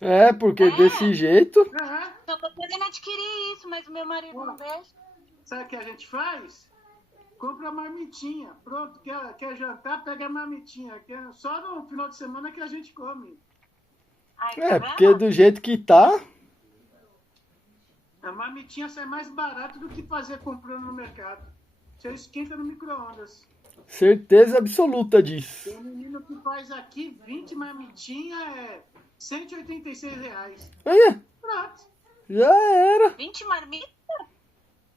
É, porque desse jeito. Aham. Eu tô querendo adquirir isso, mas o meu marido não deixa. Sabe o que a gente faz? Compra a marmitinha. Pronto, quer jantar, pega a marmitinha. Só no final de semana que a gente come. Ai, tá É, porque vendo? do jeito que tá, A marmitinha sai mais barato do que fazer comprando no mercado. Você esquenta no micro-ondas. certeza absoluta Tem disso. um menino que faz aqui 20 marmitinhas, é R$ 186. Olha, Pronto. já era. 20 marmitas?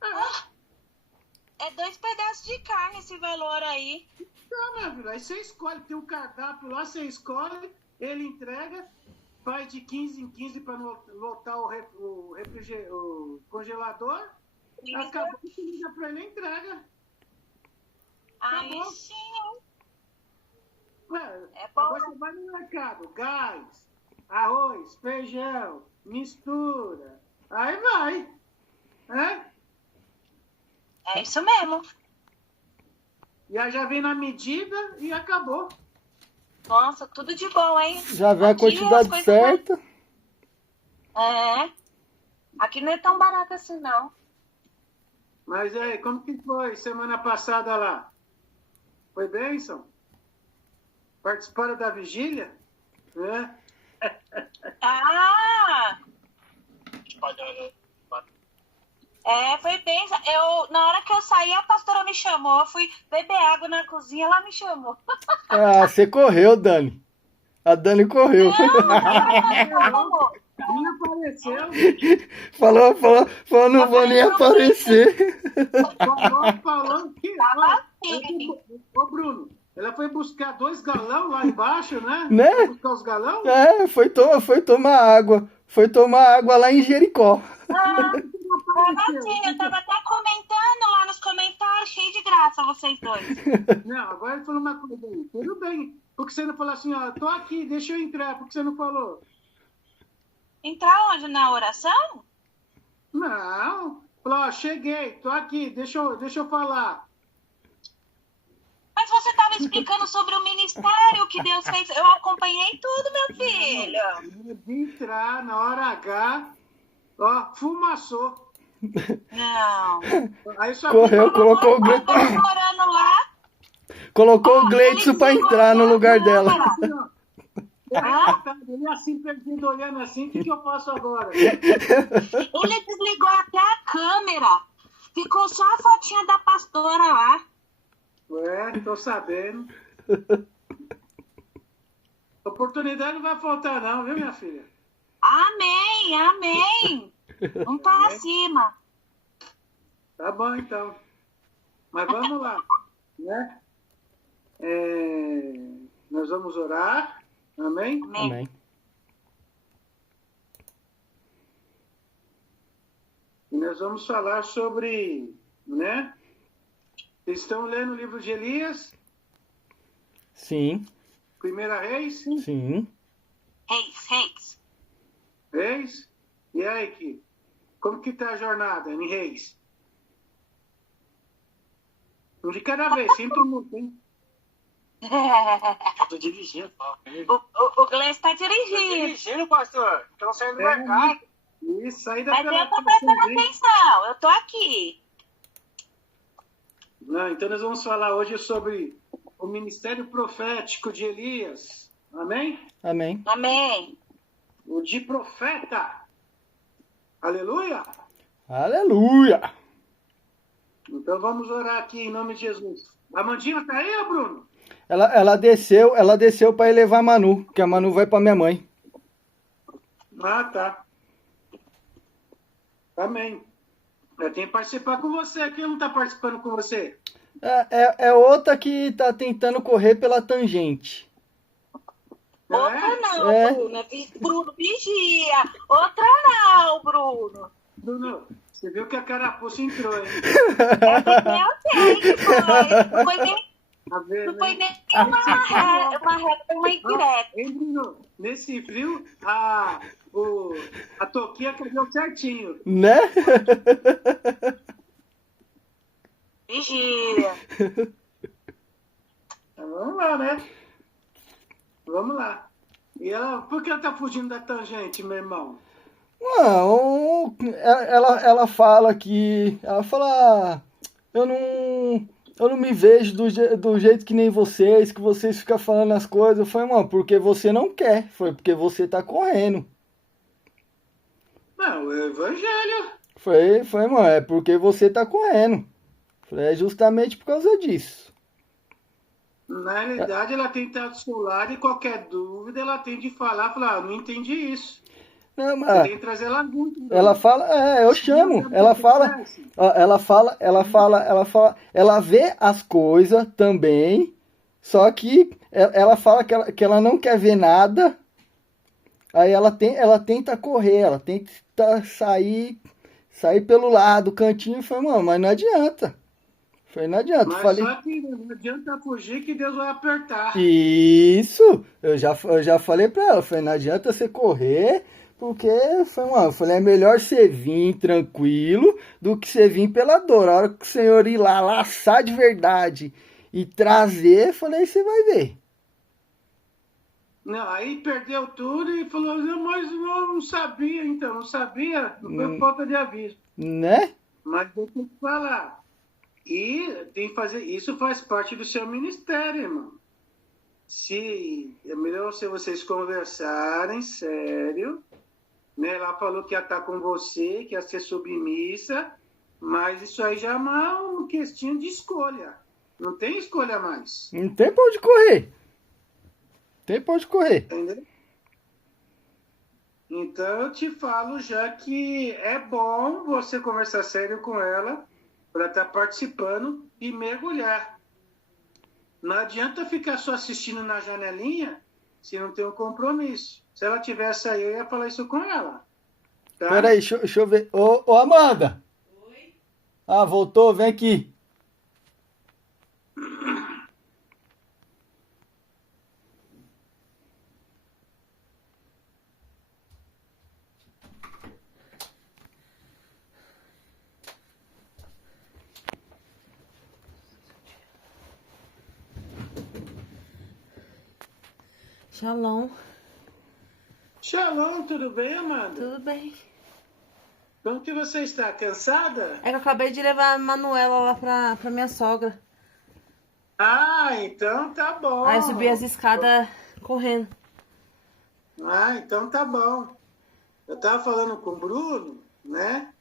É. É 2 pedaços de carne esse valor aí. Não, meu filho, aí você escolhe, tem um cardápio lá, você escolhe, ele entrega, faz de 15 em 15 para lotar o congelador, acabou, você liga para ele e entrega. Aí Acabou. sim. Ué, É bom. agora você vai no mercado, gás, arroz, feijão, mistura, aí vai. É isso mesmo. E aí já vem na medida e acabou. Nossa, tudo de bom, hein? Já vem a Aqui as quantidade coisas certa. É. Aqui não é tão barato assim, não. Mas aí, como que foi semana passada lá? Foi bênção? Participaram da vigília? Ah! Foi bem. Na hora que eu saí, a pastora me chamou. Eu fui beber água na cozinha, ela me chamou. Ah, você correu, Dani. A Dani correu. Como? Nem apareceu. Falou, não vou nem aparecer. Falou que. Tava assim. Ô, Bruno, ela foi buscar 2 galão lá embaixo, né? Né? Foi buscar os galão? É, foi tomar água. Foi tomar água lá em Jericó. Ah, Não tava apareceu. assim, eu tava até comentando lá nos comentários, cheio de graça vocês dois. Não, agora ele falou uma coisa aí. Tudo bem. Por que você não falou assim, ó, tô aqui, deixa eu entrar? Por que você não falou? Entrar onde? Na oração? Não. Falou, ó, cheguei, tô aqui, deixa eu falar. Mas você estava explicando sobre o ministério que Deus fez. Eu acompanhei tudo, meu filho. De entrar na hora H, ó, fumaçou. Não. Aí só Correu, colocou o Eu tô morando lá. colocou o Gleidson pra entrar no lugar dela. Ele assim, perdido, olhando assim, o que eu faço agora? Ele desligou até a câmera. Ficou só a fotinha da pastora lá. Ué, tô sabendo. Oportunidade não vai faltar não, viu, minha filha? Amém, amém. Vamos para cima. Tá bom, então. Mas vamos lá, né? Nós vamos orar, amém? Amém. Amém. E nós vamos falar sobre, né? Vocês estão lendo o livro de Elias, Sim, 1 Reis, sim. Reis. Reis? E aí, que? Como que tá a jornada em Reis? Um de cada vez, sinto muito, hein? Tô dirigindo, tá? O Gleice tá dirigindo. Dirigindo, pastor. Então saindo do É, mercado. Isso, saída Mas pela eu tô prestando atenção. Eu tô aqui. Não, então nós vamos falar hoje sobre o ministério profético de Elias. Amém? Amém. Amém. O de profeta. Aleluia! Aleluia. Então vamos orar aqui em nome de Jesus. A Mandina tá aí, ô Bruno? Ela desceu para ir levar a Manu, que a Manu vai para minha mãe. Ah, tá. Amém. Eu tenho que participar com você. Quem não tá participando com você? É outra que tá tentando correr pela tangente. Outra não, É. Bruno. Bruno, vigia. Outra não, Bruno. Bruno, você viu que a carapuça entrou, hein? Eu sei que foi. Não foi nem, Tá vendo, não foi hein? nem uma reta, uma indireta. Hein, Bruno? Nesse frio, a toquinha caiu certinho. Né? Vigia. Então, vamos lá, né? Vamos lá. E ela, por que ela tá fugindo da tangente, meu irmão? Não, ela fala que. Ela fala. Eu não. Eu não me vejo do jeito que nem vocês, que vocês ficam falando as coisas. Eu falei, mano, porque você não quer. Foi porque você tá correndo. Não, o evangelho. Foi, mano, é porque você tá correndo. Falei, é justamente por causa disso. Na realidade, ela tem que estar do seu lado e qualquer dúvida ela tem de falar, não entendi isso. Não, Você mas tem que trazer ela junto. ela fala, eu chamo. Ela vê as coisas também, só que ela fala que ela não quer ver nada. Aí ela tenta correr, ela tenta sair pelo lado, cantinho, e falei, mano, mas não adianta. Falei, não adianta. Mas Falei, só que não adianta fugir que Deus vai apertar. isso, eu já falei pra ela, falei, não adianta você correr, porque falei, é melhor você vir tranquilo do que você vir pela dor. A hora que o Senhor ir lá, laçar de verdade e trazer, falei, você vai ver. Não, aí perdeu tudo e falou, mas não sabia, então, não sabia, não foi falta de aviso. Né? Mas eu tenho que falar. E tem que fazer, isso faz parte do seu ministério, irmão. É melhor vocês conversarem sério, né? Ela falou que ia estar com você, que ia ser submissa, mas isso aí já é uma questão de escolha. Não tem escolha mais. Não tem pra onde correr. Tem pra onde correr. Entendeu? Então eu te falo já que é bom você conversar sério com ela para estar participando e mergulhar. Não adianta ficar só assistindo na janelinha se não tem um compromisso. Se ela tivesse aí, eu ia falar isso com ela. Tá? Peraí, deixa eu ver. Ô, Amanda. Oi? Ah, voltou, vem aqui. Shalom. Shalom, tudo bem, Amanda? Tudo bem. Como que você está? Cansada? É que eu acabei de levar a Manuela lá pra minha sogra. Ah, então tá bom. Aí eu subi as escadas correndo. Ah, então tá bom. Eu estava falando com o Bruno, né?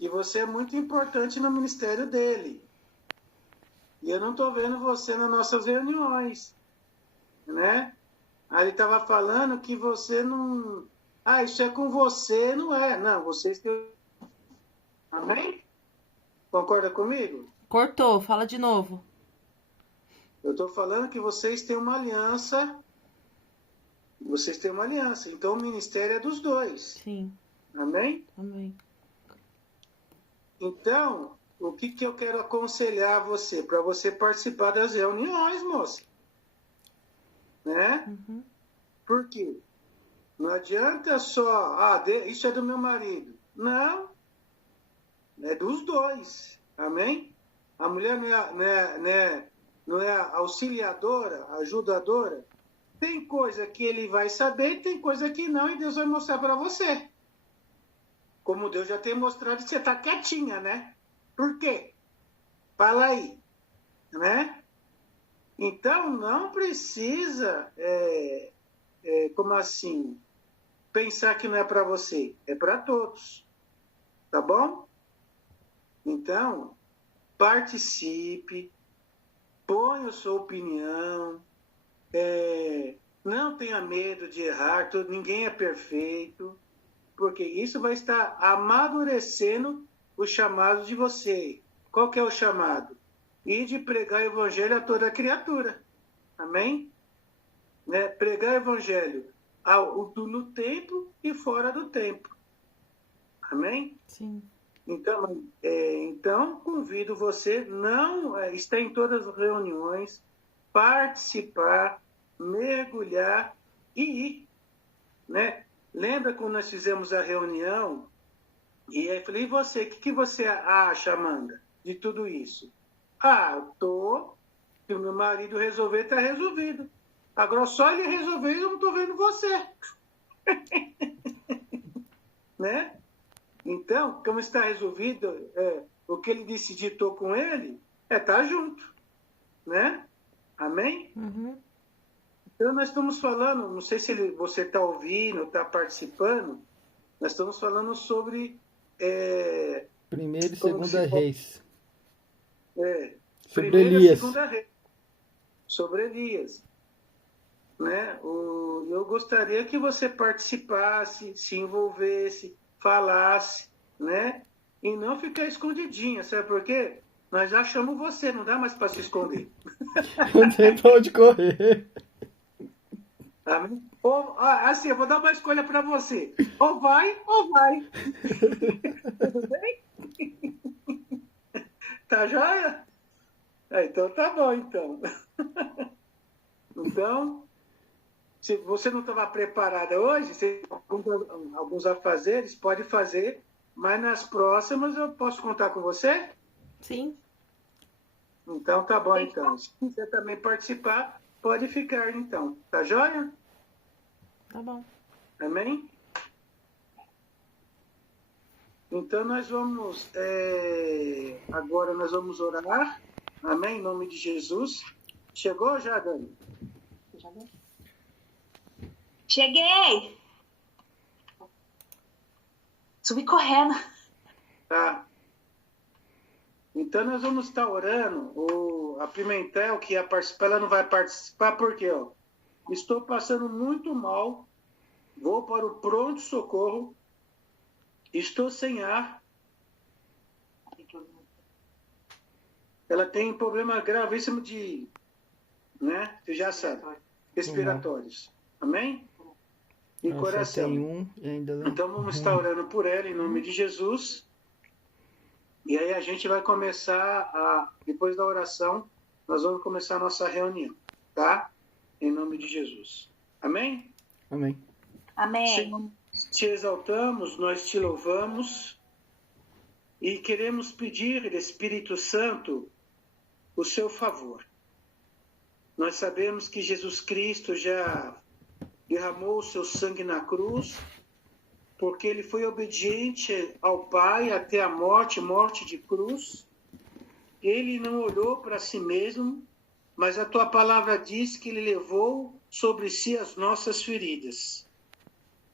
E você é muito importante no ministério dele. E eu não estou vendo você nas nossas reuniões, né? Aí ele estava falando que você não... Ah, isso é com você, não é. Não, vocês têm... Amém? Concorda comigo? Cortou, fala de novo. Eu estou falando que vocês têm uma aliança. Vocês têm uma aliança. Então o ministério é dos dois. Sim. Amém? Amém. Então, o que eu quero aconselhar você? Para você participar das reuniões, moça. Né? Uhum. Por quê? Não adianta só, isso é do meu marido. Não. É dos dois. Amém? A mulher não é auxiliadora, ajudadora. Tem coisa que ele vai saber e tem coisa que não, e Deus vai mostrar para você. Como Deus já tem mostrado que você está quietinha, né? Por quê? Fala aí. Né? Então, não precisa, como assim, pensar que não é para você. É para todos. Tá bom? Então, participe, ponha a sua opinião, não tenha medo de errar, ninguém é perfeito, porque isso vai estar amadurecendo o chamado de você. Qual que é o chamado? E de pregar o evangelho a toda criatura. Amém? Né? Pregar o evangelho no tempo e fora do tempo. Amém? Sim. Então, convido você não estar em todas as reuniões, participar, mergulhar e ir. Né? Lembra quando nós fizemos a reunião? E aí eu falei, e você? O que você acha, Amanda, de tudo isso? Se o meu marido resolver, está resolvido. Agora só ele resolveu e eu não estou vendo você. Né? Então, como está resolvido, o que ele ditou com ele é estar junto. Né? Amém? Uhum. Então, nós estamos falando, não sei se você está ouvindo, está participando, nós estamos falando sobre... Primeira e como segunda reis. Sobre Sobre primeira e Elias. segunda reis. Sobre Elias. Né? Eu gostaria que você participasse, se envolvesse, falasse, né? E não ficar escondidinha, sabe por quê? Nós já chamamos você, não dá mais para se esconder. Não tem pra onde correr. Amém? Ou, assim, eu vou dar uma escolha para você. Ou vai, ou vai. Tudo bem? Tá joia? Então tá bom, então. Então, se você não estava preparada hoje, se alguns afazeres, pode fazer, mas nas próximas eu posso contar com você? Sim. Então tá bom, então. Se quiser também participar, pode ficar, então. Tá joia? Tá bom. Amém? Então nós vamos, agora nós vamos orar. Amém? Em nome de Jesus. Chegou já, Dani? Cheguei! Subi correndo. Tá. Então nós vamos estar orando. A Pimentel, que ia participar, ela não vai participar porque, estou passando muito mal, vou para o pronto-socorro, estou sem ar. Ela tem problema gravíssimo de, né? Você já sabe, respiratórios. Amém? E Só coração. tem um e ainda não. Então vamos estar orando por ela em nome de Jesus. E aí a gente vai começar depois da oração, nós vamos começar a nossa reunião, tá? Em nome de Jesus. Amém? Amém. Amém. Senhor, te exaltamos, nós te louvamos e queremos pedir, Espírito Santo, o seu favor. Nós sabemos que Jesus Cristo já derramou o seu sangue na cruz, porque ele foi obediente ao Pai até a morte de cruz. Ele não olhou para si mesmo, mas a tua palavra diz que ele levou sobre si as nossas feridas.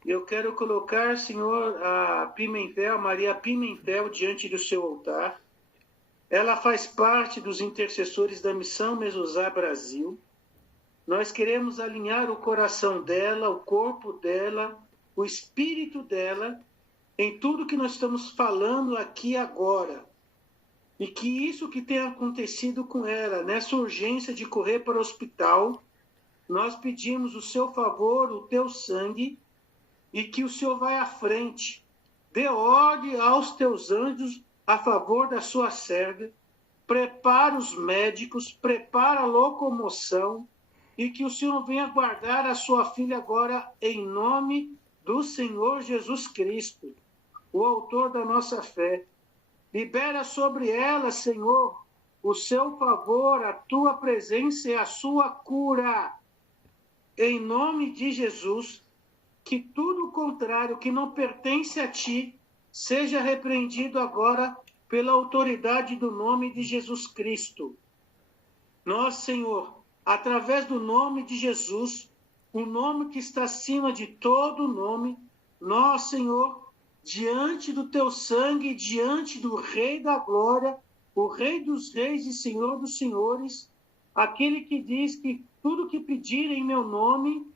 Eu quero colocar, Senhor, a Pimentel, Maria Pimentel, diante do seu altar. Ela faz parte dos intercessores da Missão Mesuzá Brasil. Nós queremos alinhar o coração dela, o corpo dela, o espírito dela, em tudo que nós estamos falando aqui agora. E que isso que tem acontecido com ela, nessa urgência de correr para o hospital, nós pedimos o seu favor, o teu sangue, e que o Senhor vai à frente. Dê ordem aos teus anjos a favor da sua serva, prepara os médicos, prepara a locomoção, e que o Senhor venha guardar a sua filha agora em nome do Senhor Jesus Cristo, o autor da nossa fé. Libera sobre ela, Senhor, o seu favor, a tua presença e a sua cura. Em nome de Jesus, que tudo contrário que não pertence a ti seja repreendido agora pela autoridade do nome de Jesus Cristo. Nós, Senhor, através do nome de Jesus, o nome que está acima de todo nome, nós, Senhor, diante do teu sangue, diante do Rei da Glória, o Rei dos Reis e Senhor dos Senhores, aquele que diz que tudo que pedirem em meu nome,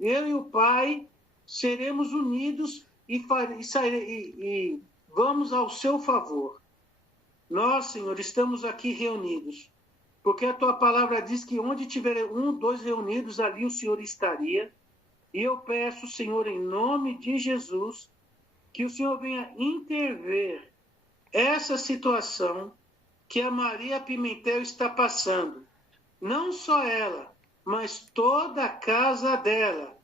eu e o Pai seremos unidos e vamos ao seu favor. Nós, Senhor, estamos aqui reunidos, porque a tua palavra diz que onde tiver 1, 2 reunidos, ali o Senhor estaria. E eu peço, Senhor, em nome de Jesus, que o Senhor venha intervir essa situação que a Maria Pimentel está passando. Não só ela, mas toda a casa dela.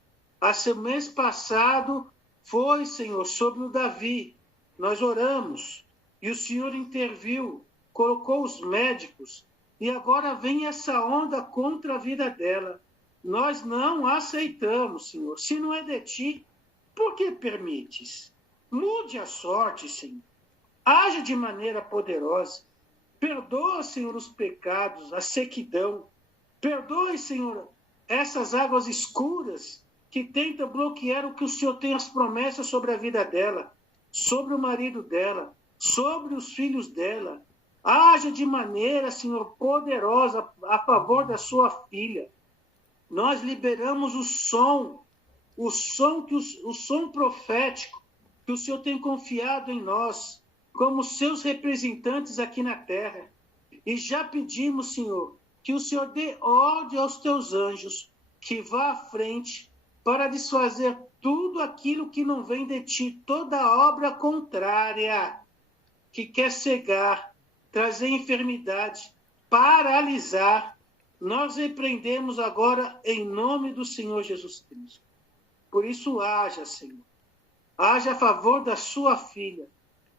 O mês passado foi, Senhor, sobre o Davi. Nós oramos e o Senhor interviu, colocou os médicos. E agora vem essa onda contra a vida dela. Nós não aceitamos, Senhor. Se não é de ti, por que permites? Mude a sorte, Senhor. Haja de maneira poderosa. Perdoa, Senhor, os pecados, a sequidão. Perdoe, Senhor, essas águas escuras que tentam bloquear o que o Senhor tem as promessas sobre a vida dela, sobre o marido dela, sobre os filhos dela. Haja de maneira, Senhor, poderosa a favor da sua filha. Nós liberamos o som profético que o Senhor tem confiado em nós, como seus representantes aqui na terra. E já pedimos, Senhor, que o Senhor dê ordem aos teus anjos, que vá à frente para desfazer tudo aquilo que não vem de ti, toda obra contrária, que quer cegar, trazer enfermidade, paralisar. Nós repreendemos agora em nome do Senhor Jesus Cristo. Por isso, haja, Senhor. Haja a favor da sua filha.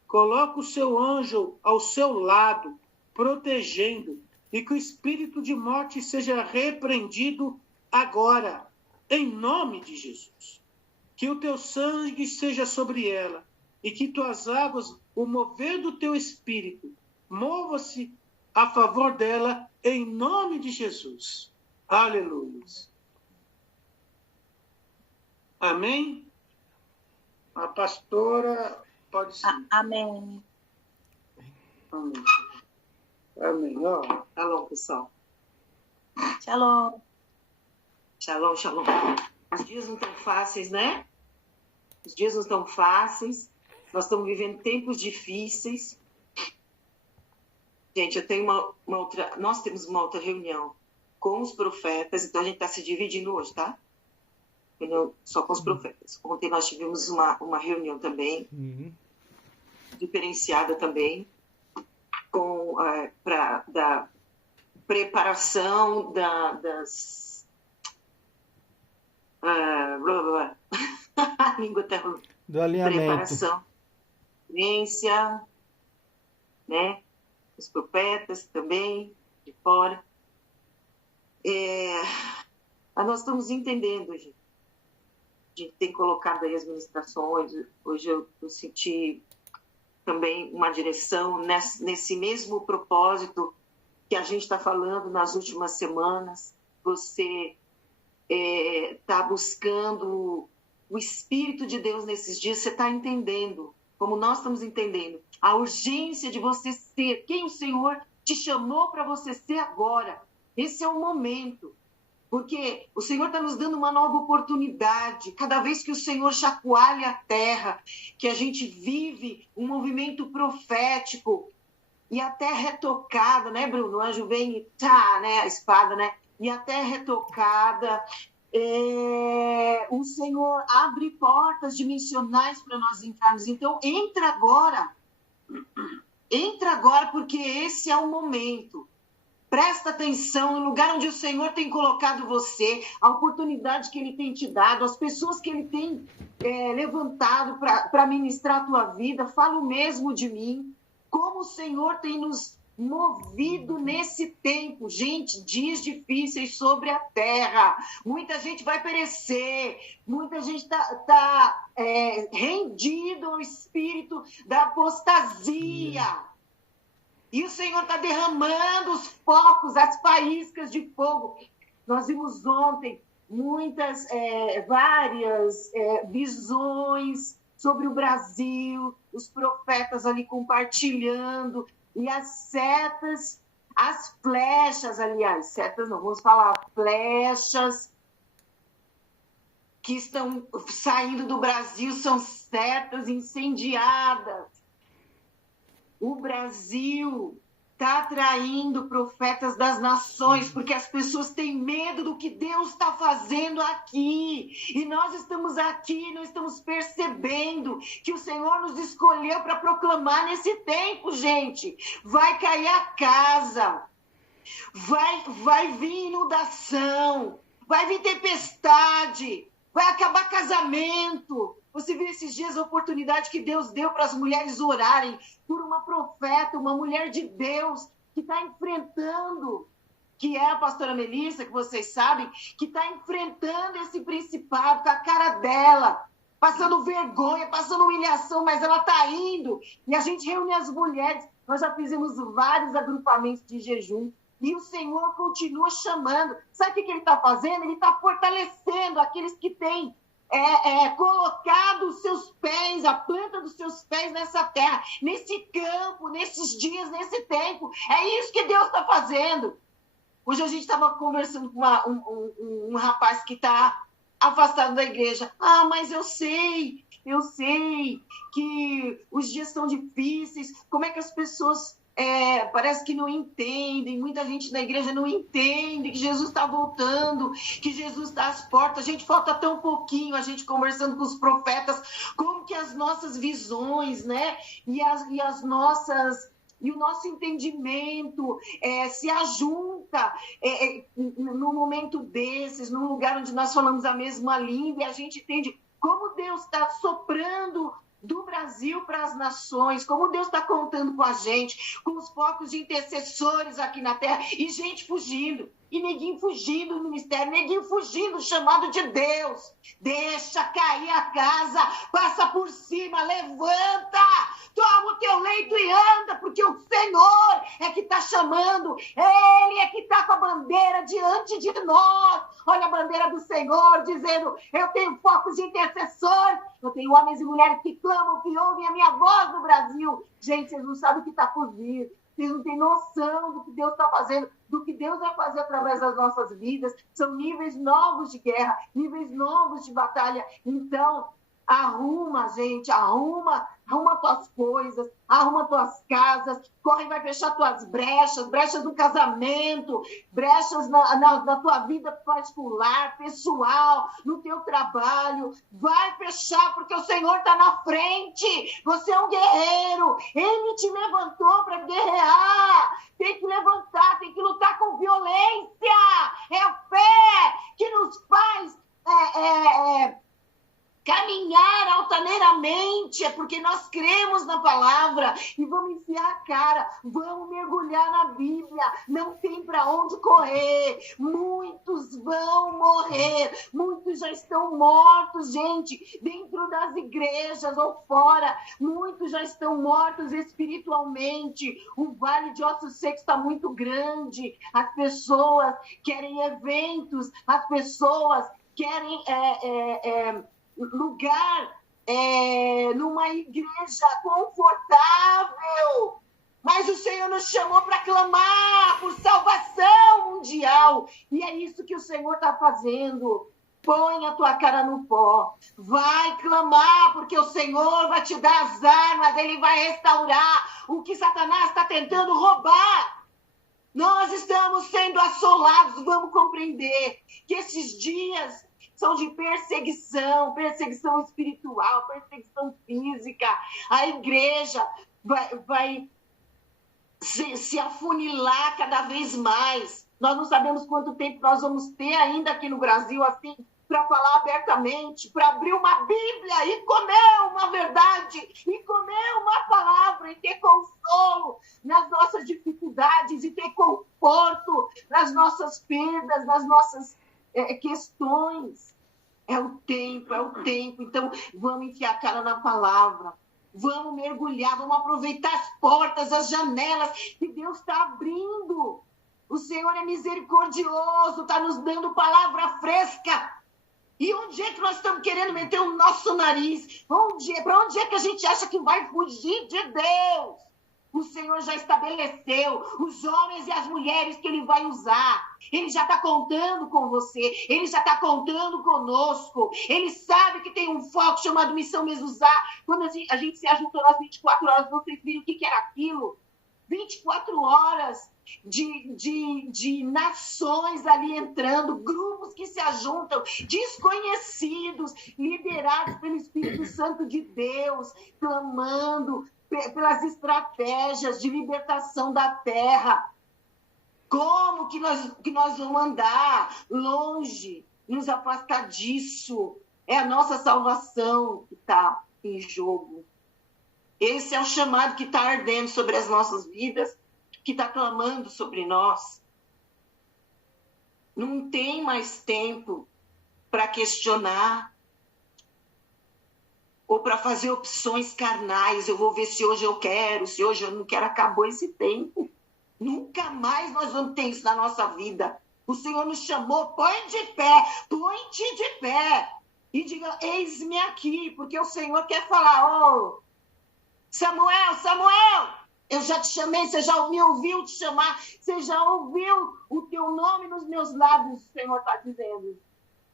Coloca o seu anjo ao seu lado, protegendo, e que o espírito de morte seja repreendido agora, em nome de Jesus. Que o teu sangue seja sobre ela, e que tuas águas, o mover do teu espírito, mova-se a favor dela, em nome de Jesus. Aleluia. Amém? A pastora pode ser. Amém. Amém. Amém. Ó, Shalom, pessoal. Shalom. Shalom, shalom. Os dias não estão fáceis, né? Os dias não estão fáceis. Nós estamos vivendo tempos difíceis. Gente, eu tenho nós temos uma outra reunião com os profetas, então a gente está se dividindo hoje, tá? Só com os profetas. Ontem nós tivemos uma reunião também, diferenciada também, da preparação das... a língua tá... Do alinhamento. Preparação, ciência, né? Os profetas também, de fora. Nós estamos entendendo, gente. A gente tem colocado aí as ministrações. Hoje eu senti também uma direção nesse mesmo propósito que a gente está falando nas últimas semanas. Você está buscando o Espírito de Deus nesses dias. Você está entendendo, como nós estamos entendendo, a urgência de você ser quem o Senhor te chamou para você ser agora. Esse é o momento. Porque o Senhor está nos dando uma nova oportunidade. Cada vez que o Senhor chacoalha a terra, que a gente vive um movimento profético, e a terra é tocada, né, Bruno? O anjo vem e tá, né, a espada, né? E a terra é tocada. O Senhor abre portas dimensionais para nós entrarmos. Então, entra agora. Entra agora, porque esse é o momento. Presta atenção no lugar onde o Senhor tem colocado você, a oportunidade que Ele tem te dado, as pessoas que Ele tem levantado para ministrar a tua vida. Fala o mesmo de mim, como o Senhor tem nos movido nesse tempo. Gente, dias difíceis sobre a terra. Muita gente vai perecer, muita gente está rendido ao espírito da apostasia. E o Senhor está derramando os focos, as faíscas de fogo. Nós vimos ontem várias visões sobre o Brasil, os profetas ali compartilhando, e as setas, as flechas, aliás, setas não, vamos falar flechas que estão saindo do Brasil, são setas incendiadas. O Brasil está atraindo profetas das nações, porque as pessoas têm medo do que Deus está fazendo aqui. E nós estamos aqui, nós estamos percebendo que o Senhor nos escolheu para proclamar nesse tempo, gente. Vai cair a casa, vai vir inundação, vai vir tempestade, vai acabar casamento. Você viu esses dias a oportunidade que Deus deu para as mulheres orarem por uma profeta, uma mulher de Deus que está enfrentando, que é a pastora Melissa, que vocês sabem, que está enfrentando esse principado com a cara dela, passando vergonha, passando humilhação, mas ela está indo. E a gente reúne as mulheres, nós já fizemos vários agrupamentos de jejum, e o Senhor continua chamando. Sabe o que ele está fazendo? Ele está fortalecendo aqueles que têm colocado os seus pés, a planta dos seus pés nessa terra, nesse campo, nesses dias, nesse tempo. É isso que Deus está fazendo. Hoje a gente estava conversando com um rapaz que está afastado da igreja. Ah, mas eu sei que os dias são difíceis. Como é que as pessoas parece que não entendem, muita gente na igreja não entende que Jesus está voltando, que Jesus está às portas. Gente, falta tão pouquinho, a gente conversando com os profetas, como que as nossas visões, né, e o nosso entendimento se ajunta num momento desses, num lugar onde nós falamos a mesma língua, e a gente entende como Deus está soprando do Brasil para as nações, como Deus está contando com a gente, com os focos de intercessores aqui na terra, e gente fugindo, e neguinho fugindo do ministério, neguinho fugindo do chamado de Deus. Deixa cair a casa, passa por cima, levanta, toma o teu leito e anda, porque o Senhor é que está chamando, Ele é que está com a bandeira diante de nós. Olha a bandeira do Senhor dizendo: eu tenho focos de intercessores, eu tenho homens e mulheres que clamam, que ouvem a minha voz no Brasil. Gente, vocês não sabem o que está por vir. Vocês não têm noção do que Deus está fazendo, do que Deus vai fazer através das nossas vidas. São níveis novos de guerra, níveis novos de batalha. Então, arruma, gente, arruma tuas coisas, arruma tuas casas, corre e vai fechar tuas brechas do casamento, brechas na tua vida particular, pessoal, no teu trabalho. Vai fechar, porque o Senhor está na frente. Você é um guerreiro. Ele te levantou para guerrear. Tem que levantar, tem que lutar com violência. É a fé que nos faz caminhar altaneiramente, é porque nós cremos na palavra e vamos enfiar a cara, vamos mergulhar na Bíblia, não tem para onde correr. Muitos vão morrer, muitos já estão mortos, gente, dentro das igrejas ou fora, muitos já estão mortos espiritualmente. O vale de ossos secos está muito grande, as pessoas querem eventos, as pessoas querem lugar numa igreja confortável, mas o Senhor nos chamou para clamar por salvação mundial, e é isso que o Senhor está fazendo. Põe a tua cara no pó, vai clamar, porque o Senhor vai te dar as armas, Ele vai restaurar o que Satanás está tentando roubar. Nós estamos sendo assolados, vamos compreender que esses dias são de perseguição espiritual, perseguição física. A igreja vai se afunilar cada vez mais. Nós não sabemos quanto tempo nós vamos ter ainda aqui no Brasil, assim, para falar abertamente, para abrir uma Bíblia e comer uma verdade, e comer uma palavra, e ter consolo nas nossas dificuldades, e ter conforto nas nossas perdas, nas nossas questões. É o tempo. Então, vamos enfiar a cara na palavra. Vamos mergulhar, vamos aproveitar as portas, as janelas que Deus está abrindo. O Senhor é misericordioso, está nos dando palavra fresca. E onde é que nós estamos querendo meter o nosso nariz? Para onde é que a gente acha que vai fugir de Deus? O Senhor já estabeleceu os homens e as mulheres que Ele vai usar. Ele já está contando com você. Ele já está contando conosco. Ele sabe que tem um foco chamado Missão Mezuzá. Quando a gente se ajuntou nas 24 horas, vocês viram o que era aquilo? 24 horas de nações ali entrando, grupos que se ajuntam, desconhecidos, liderados pelo Espírito Santo de Deus, clamando pelas estratégias de libertação da terra. Como que nós vamos andar longe, nos afastar disso? É a nossa salvação que está em jogo. Esse é o chamado que está ardendo sobre as nossas vidas, que está clamando sobre nós. Não tem mais tempo para questionar ou para fazer opções carnais. Eu vou ver se hoje eu quero, se hoje eu não quero. Acabou esse tempo. Nunca mais nós vamos ter isso na nossa vida. O Senhor nos chamou, põe-te de pé. E diga, eis-me aqui, porque o Senhor quer falar, ô, Samuel, eu já te chamei, você já me ouviu te chamar, você já ouviu o teu nome nos meus lábios, o Senhor está dizendo.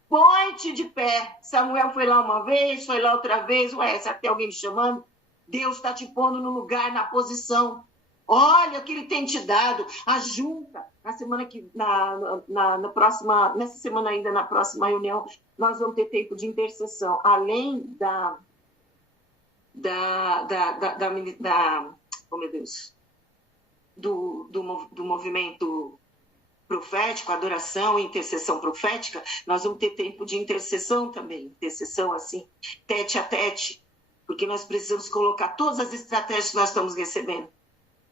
Põe-te de pé. Samuel foi lá uma vez, foi lá outra vez. Ué, será que tem alguém me chamando? Deus está te pondo no lugar, na posição. Olha o que ele tem te dado. Ajunta. Nessa semana ainda, na próxima reunião, nós vamos ter tempo de intercessão. Além oh meu Deus, do movimento profético, adoração e intercessão profética, nós vamos ter tempo de intercessão também, intercessão assim, tete a tete, porque nós precisamos colocar todas as estratégias que nós estamos recebendo.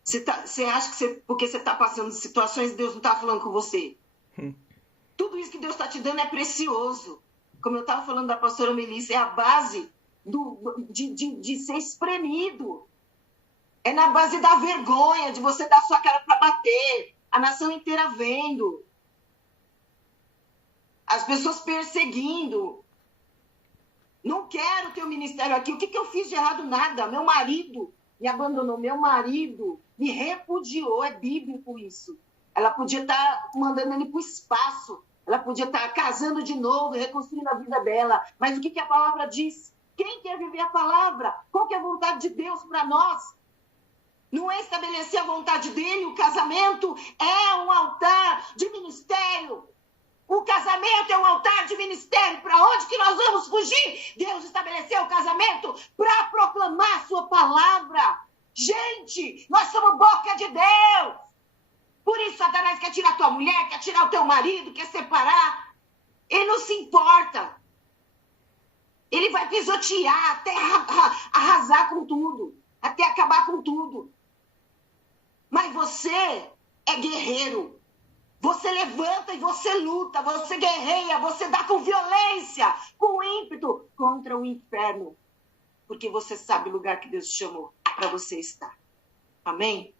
Você acha que porque você está passando situações, Deus não está falando com você? Tudo isso que Deus está te dando é precioso. Como eu estava falando da pastora Melissa, é a base de ser espremido. É na base da vergonha, de você dar sua cara para bater. A nação inteira vendo. As pessoas perseguindo. Não quero teu ministério aqui. O que eu fiz de errado? Nada. Meu marido me abandonou. Meu marido me repudiou. É bíblico isso. Ela podia estar mandando ele para o espaço. Ela podia estar casando de novo, reconstruindo a vida dela. Mas o que a palavra diz? Quem quer viver a palavra? Qual que é a vontade de Deus para nós? Não é estabelecer a vontade dele. O casamento é um altar de ministério. O casamento é um altar de ministério. Para onde que nós vamos fugir? Deus estabeleceu o casamento para proclamar a sua palavra. Gente, nós somos boca de Deus. Por isso Satanás quer tirar tua mulher, quer tirar o teu marido, quer separar. Ele não se importa. Ele vai pisotear até arrasar com tudo. Até acabar com tudo. Mas você é guerreiro. Você levanta e você luta, você guerreia, você dá com violência, com ímpeto contra o inferno. Porque você sabe o lugar que Deus te chamou para você estar. Amém?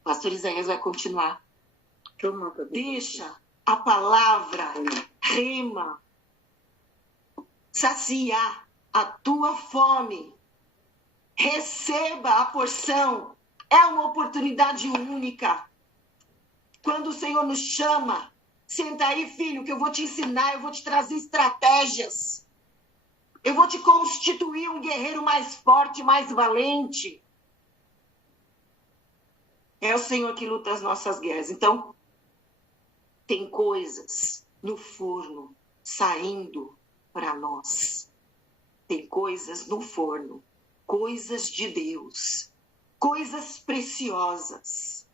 O pastor Isaías vai continuar. Deixa a palavra rema saciar a tua fome. Receba a porção. É uma oportunidade única. Quando o Senhor nos chama, senta aí, filho, que eu vou te ensinar, eu vou te trazer estratégias. Eu vou te constituir um guerreiro mais forte, mais valente. É o Senhor que luta as nossas guerras. Então, tem coisas no forno saindo para nós. Tem coisas no forno, coisas de Deus, coisas preciosas.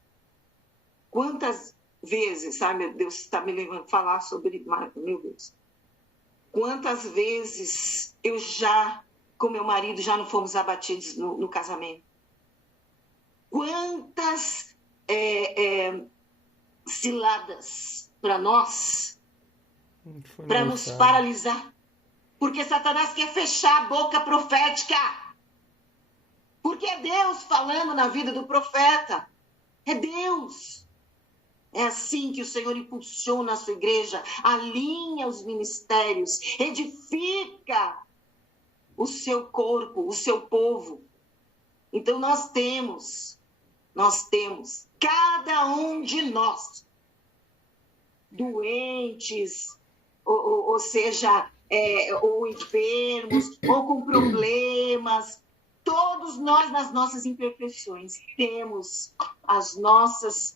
Quantas vezes, meu Deus, está me levando a falar sobre, meu Deus, quantas vezes eu já, com meu marido, já não fomos abatidos no casamento? Quantas ciladas para nós, para nos paralisar? Porque Satanás quer fechar a boca profética. Porque é Deus falando na vida do profeta. É Deus. É assim que o Senhor impulsiona a sua igreja, alinha os ministérios, edifica o seu corpo, o seu povo. Então nós temos, cada um de nós, doentes, ou seja, ou enfermos, ou com problemas, todos nós, nas nossas imperfeições, temos as nossas,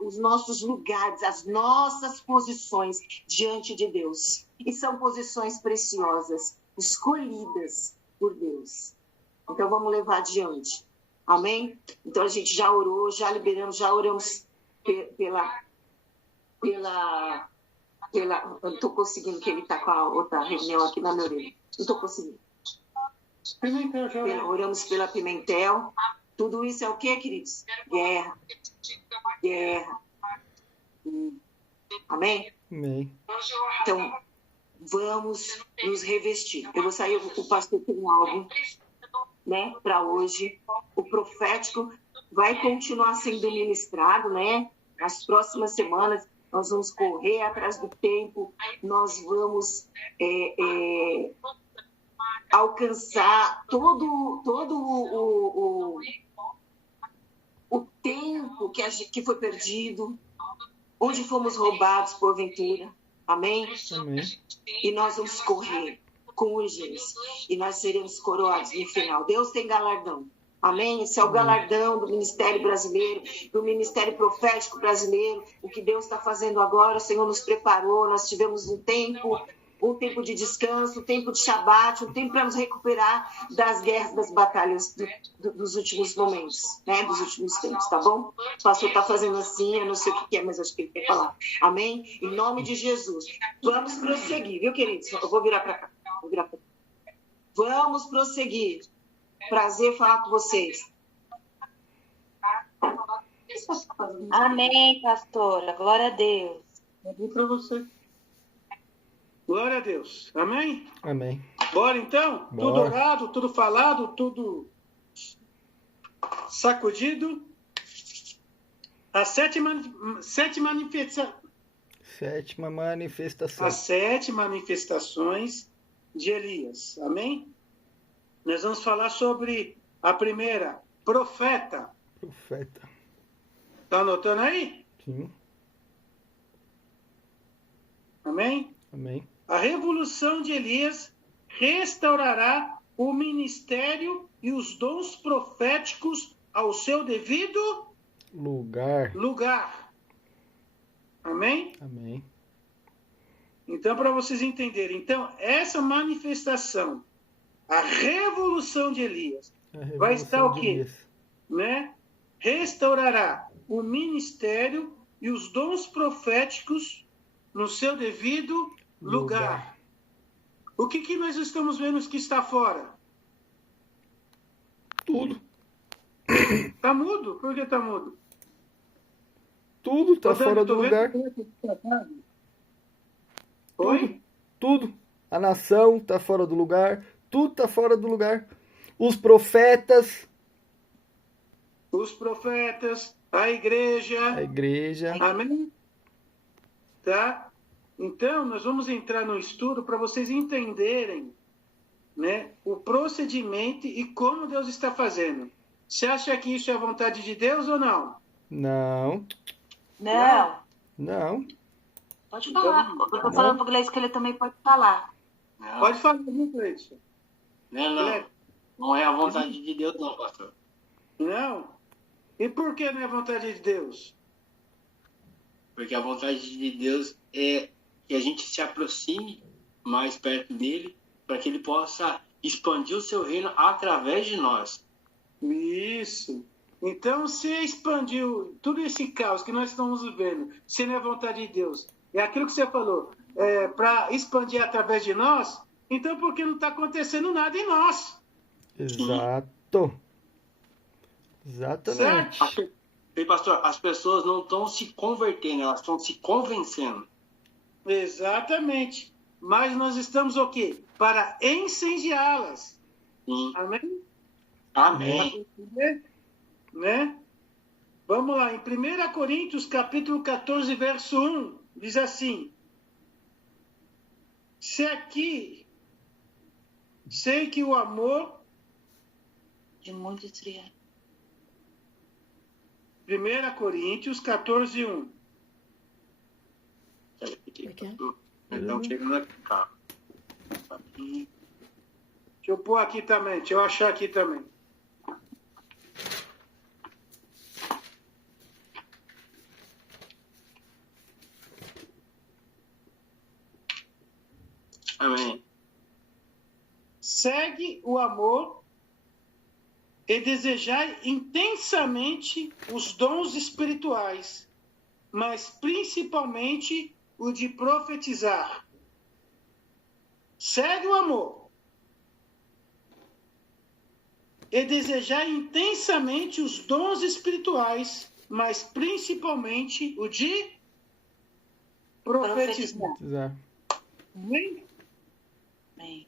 os nossos lugares, as nossas posições diante de Deus. E são posições preciosas, escolhidas por Deus. Então vamos levar adiante. Amém? Então a gente já orou, já liberamos, já oramos pela eu não estou conseguindo, que ele está com a outra reunião aqui na minha orelha. Não estou conseguindo. Oramos pela Pimentel. Tudo isso é o quê, queridos? Guerra. Amém? Amém. Então, vamos nos revestir. Eu vou sair, o pastor tem algo, né, para hoje. O profético vai continuar sendo ministrado, né? Nas próximas semanas, nós vamos correr atrás do tempo, nós vamos alcançar todo o tempo que foi perdido, onde fomos roubados porventura. Amém? Amém. E nós vamos correr com urgência. E nós seremos coroados no final. Deus tem galardão. Amém? Esse é o galardão do Ministério Brasileiro, do Ministério Profético Brasileiro. O que Deus está fazendo agora, o Senhor nos preparou. Nós tivemos um tempo de descanso, um tempo de Shabat, um tempo para nos recuperar das guerras, das batalhas dos últimos momentos, né? Dos últimos tempos, tá bom? O pastor está fazendo assim, eu não sei o que é, mas acho que ele quer falar. Amém? Em nome de Jesus. Vamos prosseguir, viu, queridos? Eu vou virar para cá. Vamos prosseguir. Prazer falar com vocês. Amém, pastora. Glória a Deus. Para você. Glória a Deus. Amém? Amém. Bora então? Bora. Tudo orado, tudo falado, tudo sacudido. As sete manifestações. As 7 manifestações de Elias. Amém? Nós vamos falar sobre a primeira, profeta. Profeta. Está anotando aí? Sim. Amém? Amém. A revolução de Elias restaurará o ministério e os dons proféticos ao seu devido lugar. Amém? Amém. Então, para vocês entenderem, então, essa manifestação, a revolução de Elias, vai estar o quê? Né? Restaurará o ministério e os dons proféticos no seu devido lugar. O que nós estamos vendo que está fora? Tudo. Está mudo? Por que está mudo? Tudo está fora do lugar. Oi? Tudo. A nação está fora do lugar. Tudo está fora do lugar. Os profetas. A igreja. Amém? Tá? Então, nós vamos entrar no estudo para vocês entenderem, né, o procedimento e como Deus está fazendo. Você acha que isso é a vontade de Deus ou não? Não. Pode falar. Eu estou falando para o Gleice que ele também pode falar. Não, Pode falar, viu, Cleiton? não é a vontade de Deus, não, pastor. Não? E por que não é a vontade de Deus? Porque a vontade de Deus é que a gente se aproxime mais perto dele, para que ele possa expandir o seu reino através de nós. Isso. Então, se expandiu tudo esse caos que nós estamos vivendo, se não é vontade de Deus, é aquilo que você falou, para expandir através de nós, então por que não está acontecendo nada em nós? Exato. Exatamente. Certo? E, pastor, as pessoas não estão se convertendo, elas estão se convencendo. Exatamente. Mas nós estamos o quê? Para incendiá-las. Sim. Amém? Amém. Né? Vamos lá, em 1 Coríntios, capítulo 14, verso 1, diz assim: sei que o amor De muito esfriar. 1 Coríntios 14, 1. Então, chegando aqui, tá. Deixa eu pôr aqui também, deixa eu achar aqui também. Amém. Segue o amor e desejai intensamente os dons espirituais, mas principalmente o de profetizar. Segue o amor e desejai intensamente os dons espirituais, mas principalmente o de Profetizar. Exato. Amém? Amém.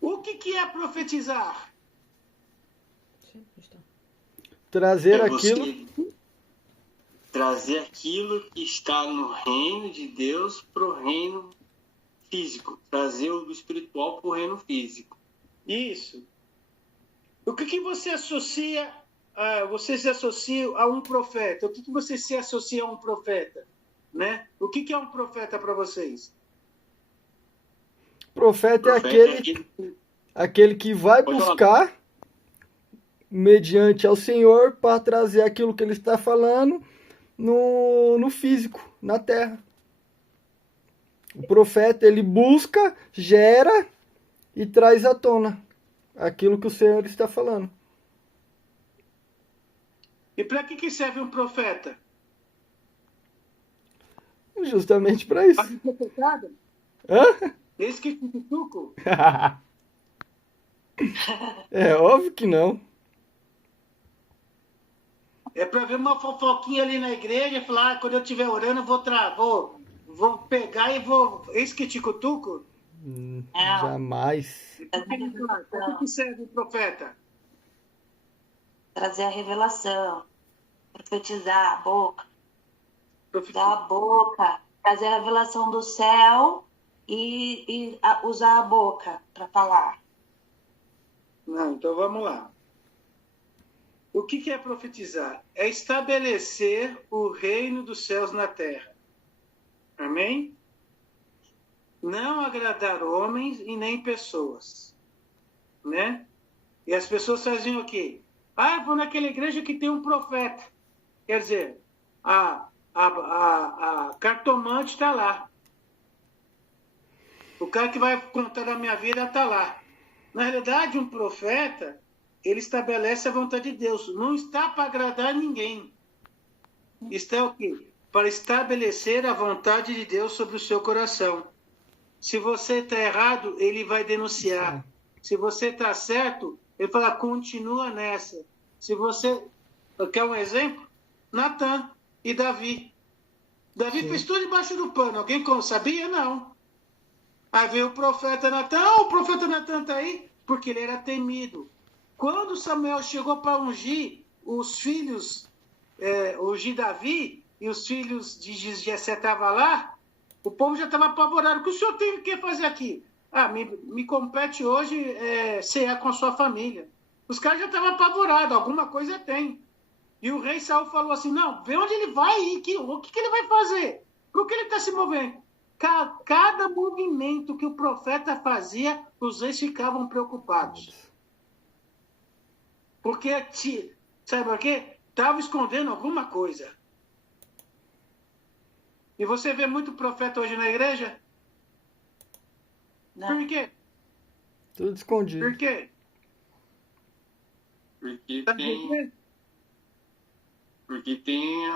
O que é profetizar? Trazer É aquilo. você trazer aquilo que está no reino de Deus para o reino físico. Trazer o espiritual para o reino físico. Isso. O que você associa, você se associa a um profeta? O que você se associa a um profeta? Né? O que é um profeta para vocês? Profeta é Profeta aquele que vai Pode falar. buscar mediante ao Senhor para trazer aquilo que ele está falando no físico, na terra. O profeta, ele busca, gera e traz à tona aquilo que o Senhor está falando. E para que serve um profeta? Justamente para isso. Para ser profetado? Hã? Esse que fica tuco? É óbvio que não. É para ver uma fofoquinha ali na igreja e falar, quando eu estiver orando, eu vou pegar e vou... Esse que te cutuco? Não. Jamais. Para que serve o profeta? Trazer a revelação. Profetizar a boca. Profetizar. Usar a boca. Trazer a revelação do céu e usar a boca para falar. Não, então vamos lá. O que é profetizar? É estabelecer o reino dos céus na terra. Amém? Não agradar homens e nem pessoas. Né? E as pessoas faziam o quê? Eu vou naquela igreja que tem um profeta. Quer dizer, a cartomante está lá. O cara que vai contar a minha vida está lá. Na realidade, um profeta, ele estabelece a vontade de Deus. Não está para agradar ninguém. Está o quê? Para estabelecer a vontade de Deus sobre o seu coração. Se você está errado, ele vai denunciar. Se você está certo, ele fala, continua nessa. Se você... Quer um exemplo? Natan e Davi. Davi Sim. fez tudo debaixo do pano. Alguém sabia? Não. Aí veio o profeta Natan. O profeta Natan está aí porque ele era temido. Quando Samuel chegou para ungir os filhos, ungir Davi, e os filhos de Jessé estavam lá, o povo já estava apavorado. O que o senhor tem que fazer aqui? Me compete hoje cear com a sua família. Os caras já estavam apavorados, alguma coisa tem. E o rei Saul falou assim, não, vê onde ele vai ir, o que ele vai fazer? Por que ele está se movendo? Cada movimento que o profeta fazia, os reis ficavam preocupados. Porque, sabe por quê? Estava escondendo alguma coisa. E você vê muito profeta hoje na igreja? Não. Por quê? Tudo escondido. Por quê? Porque tem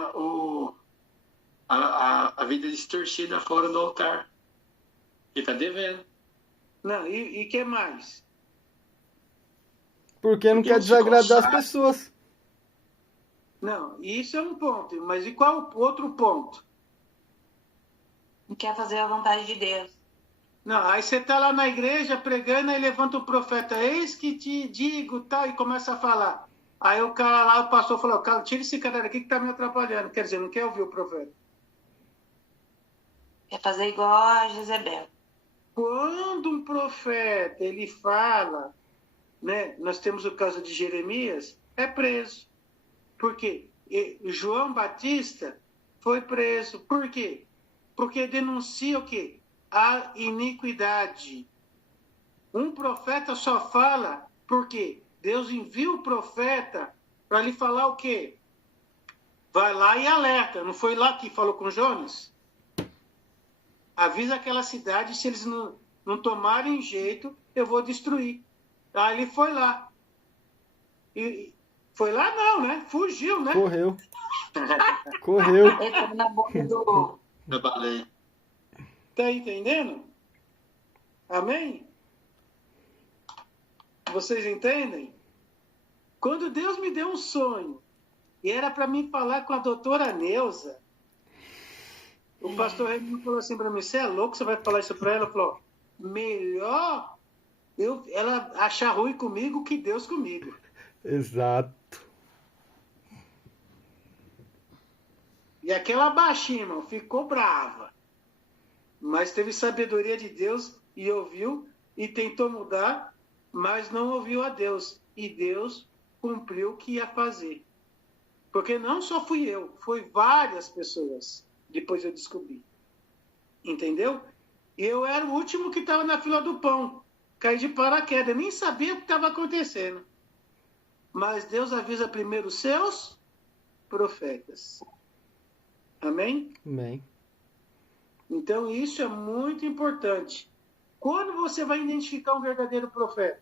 a vida distorcida fora do altar. Que está devendo. Não, e que mais? Porque não Porque quer não se desagradar as consagra. pessoas. Não, isso é um ponto. Mas e qual o outro ponto? Não quer fazer a vontade de Deus. Não, aí você está lá na igreja pregando, aí levanta o profeta, eis que te digo, tal, e começa a falar. Aí o cara lá, o pastor falou, cara, tira esse cara daqui que está me atrapalhando. Quer dizer, não quer ouvir o profeta. Quer fazer igual a Jezebel. Quando um profeta, ele fala, né, nós temos o caso de Jeremias, é preso. Por quê? João Batista foi preso. Por quê? Porque denuncia o quê? A iniquidade. Um profeta só fala porque Deus envia o profeta para lhe falar o quê? Vai lá e alerta. Não foi lá que falou com Jonas? Avisa aquela cidade, se eles não tomarem jeito, eu vou destruir. Aí ele foi lá. E foi lá não, né? Fugiu, né? Correu. Correu. Entra na boca do... Eu falei. Tá entendendo? Amém? Vocês entendem? Quando Deus me deu um sonho, e era para mim falar com a doutora Neuza, O pastor Raimundo falou assim para mim, você é louco, você vai falar isso para ela? Ele falou, melhor ela achar ruim comigo que Deus comigo. Exato. E aquela baixinha, irmão, ficou brava. Mas teve sabedoria de Deus e ouviu e tentou mudar, mas não ouviu a Deus. E Deus cumpriu o que ia fazer. Porque não só fui eu, foi várias pessoas. Depois eu descobri. Entendeu? E eu era o último que estava na fila do pão. Caí de paraquedas, nem sabia o que estava acontecendo. Mas Deus avisa primeiro os seus profetas. Amém? Amém. Então isso é muito importante. Quando você vai identificar um verdadeiro profeta?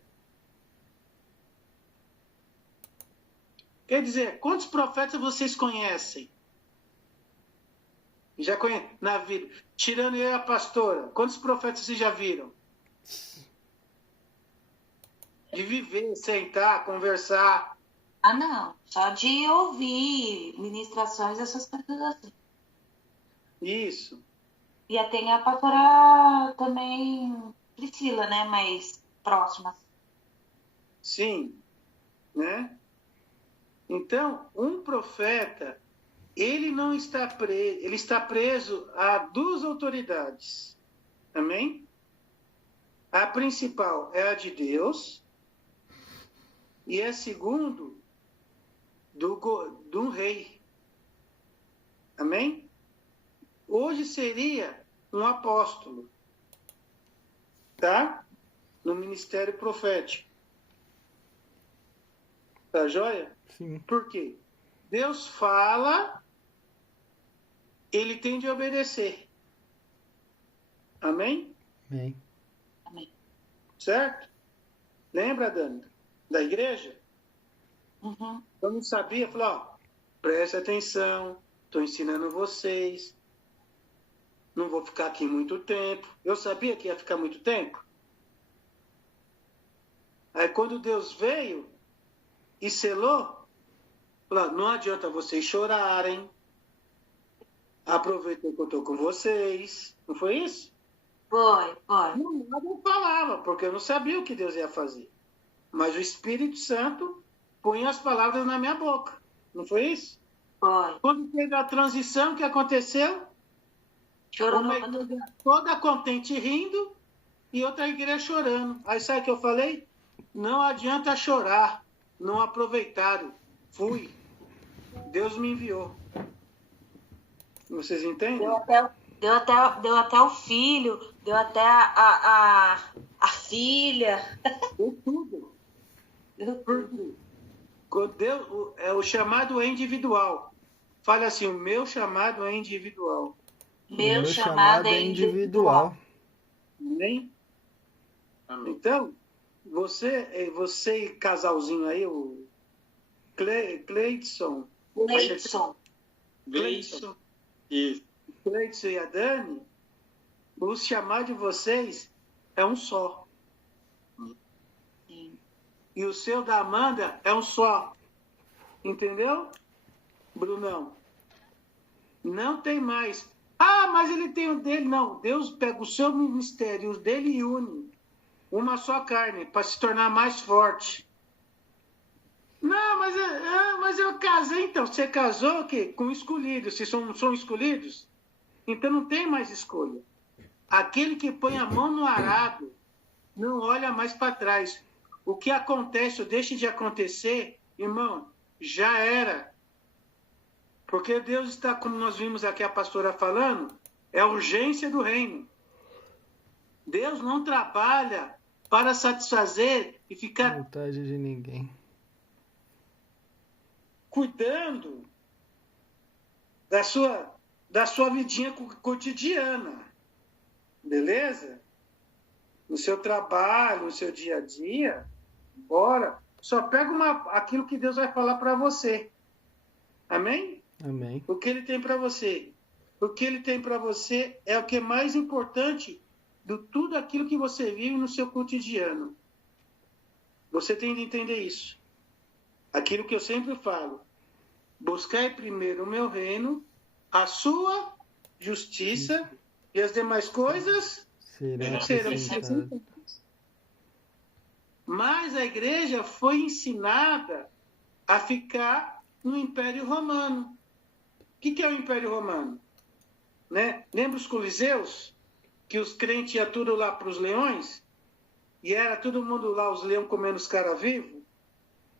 Quer dizer, quantos profetas vocês conhecem? Já conhecem na vida. Tirando eu e a pastora, quantos profetas vocês já viram? De viver, sentar, conversar. Ah, não. Só de ouvir ministrações, essas coisas assim. Isso. E tem a pastora também, Priscila, né? Mais próxima. Sim. Né? Então, um profeta, ele não está preso, ele está preso a duas autoridades. Amém? A principal é a de Deus e a segundo do rei. Amém? Hoje seria um apóstolo, tá? No ministério profético. Tá joia? Sim. Por quê? Deus fala, ele tem de obedecer. Amém? Amém. Certo? Lembra, Dani? Da igreja? Uhum. Eu não sabia, falou, ó, preste atenção, estou ensinando vocês, não vou ficar aqui muito tempo. Eu sabia que ia ficar muito tempo. Aí quando Deus veio e selou, falou, não adianta vocês chorarem, aproveitem que eu estou com vocês. Não foi isso? Foi. Não falava, porque eu não sabia o que Deus ia fazer. Mas o Espírito Santo punha as palavras na minha boca. Não foi isso? Foi. Quando teve a transição, o que aconteceu? Chorou Uma no igreja toda contente rindo e outra igreja chorando. Aí sabe o que eu falei? Não adianta chorar. Não aproveitaram. Fui. Deus me enviou. Vocês entendem? Deu até o filho, deu até a filha. Deu tudo. Por quê? O chamado é individual. Fale assim, o meu chamado é individual. Meu chamado é individual. Amém? Então, você casalzinho aí, o Cleidson. Gleison. Isso. Cleidson e a Dani, o chamado de vocês é um só. Sim. E o seu da Amanda é um só. Entendeu? Brunão. Não tem mais. Ah, mas ele tem o dele. Não, Deus pega o seu ministério e o dele e une. Uma só carne, para se tornar mais forte. Não, mas eu casei então. Você casou o quê? Com escolhidos. Se são escolhidos, então não tem mais escolha. Aquele que põe a mão no arado não olha mais para trás. O que acontece ou deixa de acontecer, irmão, já era. Porque Deus está, como nós vimos aqui a pastora falando, é a urgência do reino. Deus não trabalha para satisfazer e ficar Vontade de ninguém. cuidando da sua vidinha cotidiana. Beleza? No seu trabalho, no seu dia a dia, bora. Só pega aquilo que Deus vai falar para você. Amém? Amém. O que ele tem para você. O que ele tem para você é o que é mais importante de tudo aquilo que você vive no seu cotidiano. Você tem de entender isso. Aquilo que eu sempre falo. Buscai primeiro o meu reino, a sua justiça e as demais coisas Será serão acrescentado. acrescentadas. Mas a igreja foi ensinada a ficar no Império Romano. O que é o Império Romano? Né? Lembra os Coliseus? Que os crentes iam tudo lá para os leões? E era todo mundo lá, os leões comendo os caras vivos?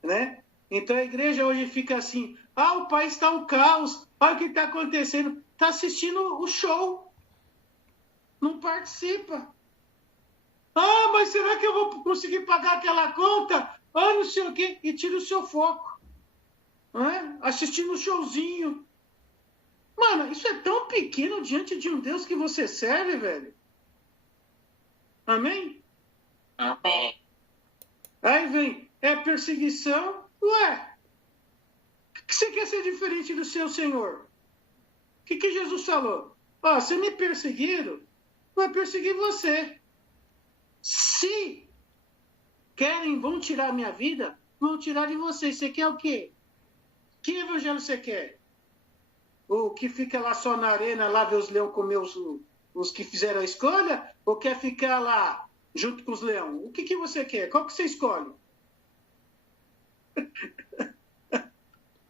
Né? Então a igreja hoje fica assim, o país está um caos, olha o que está acontecendo. Está assistindo o show. Não participa. Mas será que eu vou conseguir pagar aquela conta? Não sei o quê. E tira o seu foco. Né? Assistindo o showzinho. Mano, isso é tão pequeno diante de um Deus que você serve, velho. Amém? Amém. Aí vem, é perseguição? Ué, o que você quer ser diferente do seu Senhor? O que Jesus falou? Se me perseguiram, vai perseguir você. Se vão tirar a minha vida, vão tirar de você. Você quer o quê? Que evangelho você quer? O que fica lá só na arena, lá ver os leões comer os que fizeram a escolha? Ou quer ficar lá junto com os leões? O que você quer? Qual que você escolhe?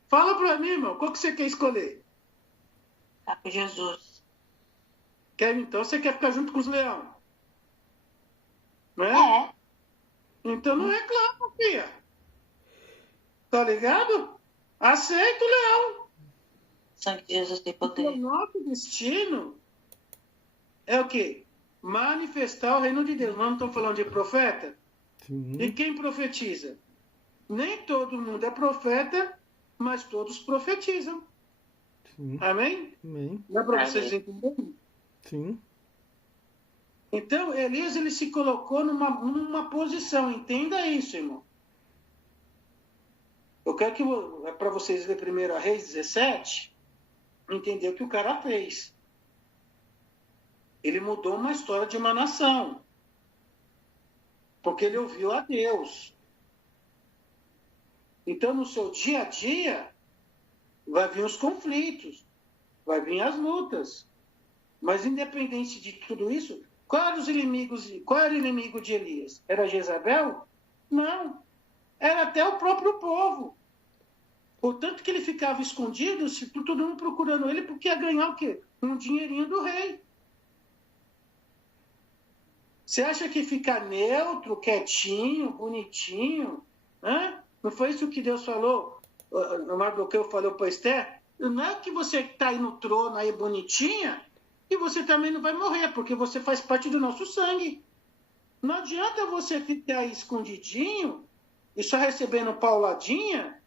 Fala pra mim, irmão. Qual que você quer escolher? Tá com Jesus. Então você quer ficar junto com os leões? Não é? É. Então não reclama, filha. Tá ligado? Aceita o leão. O sangue de Jesus tem O poder. nosso destino é o quê? Manifestar o reino de Deus. Nós não estamos falando de profeta? Sim. E quem profetiza? Nem todo mundo é profeta, mas todos profetizam. Sim. Amém? Amém. Não é para vocês entenderem? Sim. Então, Elias ele se colocou numa posição. Entenda isso, irmão. Eu quero que, para vocês ler 1 Reis 17, entender o que o cara fez. Ele mudou uma história de uma nação. Porque ele ouviu a Deus. Então, no seu dia a dia, vai vir os conflitos, vai vir as lutas. Mas, independente de tudo isso, qual era o inimigo de Elias? Era Jezabel? Não. Era até o próprio povo. Portanto que ele ficava escondido, todo mundo procurando ele, porque ia ganhar o quê? Um dinheirinho do rei. Você acha que ficar neutro, quietinho, bonitinho? Não foi isso que Deus falou? O Mardoqueu falou para Esther? Não é que você está aí no trono, aí bonitinha, e você também não vai morrer, porque você faz parte do nosso sangue. Não adianta você ficar aí escondidinho e só recebendo pauladinha,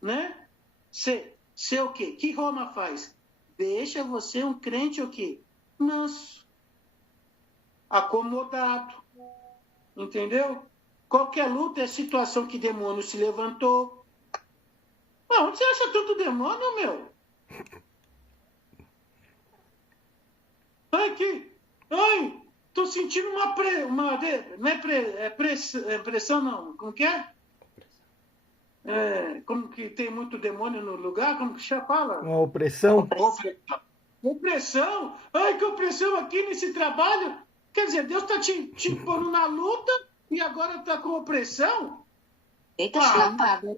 né? Ser o quê? Que Roma faz? Deixa você um crente o quê? Manso. Acomodado. Entendeu? Qualquer luta é situação que demônio se levantou. Onde você acha tanto demônio, meu? Tô sentindo pressão, não. Como que é? Como que tem muito demônio no lugar? Como que já fala? Uma opressão? Opressão? Que opressão aqui nesse trabalho? Quer dizer, Deus está te pondo na luta e agora está com opressão? Eita, chilapada.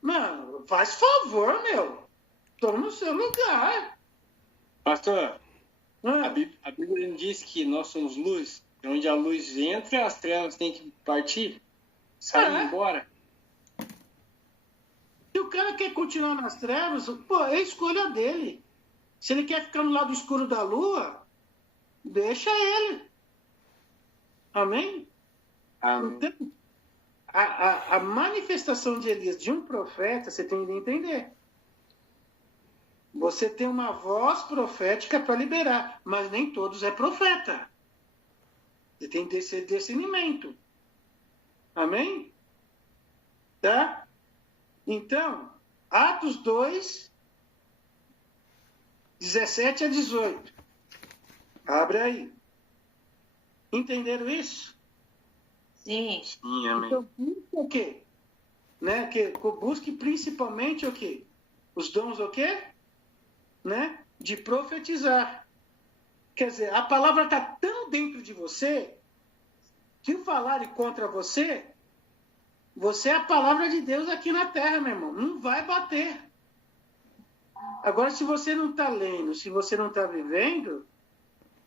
Mano, faz favor, meu. Estou no seu lugar. Pastor, a Bíblia diz que nós somos luz. E onde a luz entra, as trevas têm que partir, sair embora. Se o cara quer continuar nas trevas, é escolha dele. Se ele quer ficar no lado escuro da lua, deixa ele. Amém? Amém. Então, a manifestação de Elias de um profeta, você tem que entender. Você tem uma voz profética para liberar, mas nem todos é profeta. Você tem que ter discernimento. Amém? Tá? Então, Atos 2, 17 a 18. Abre aí. Entenderam isso? Sim. Sim, amém. Então, o quê? Né? Busque principalmente o quê? Os dons o quê? Né? de profetizar. Quer dizer, a palavra está tão dentro de você que o falarem contra você, você é a palavra de Deus aqui na terra, meu irmão. Não vai bater. Agora, se você não está lendo, se você não está vivendo,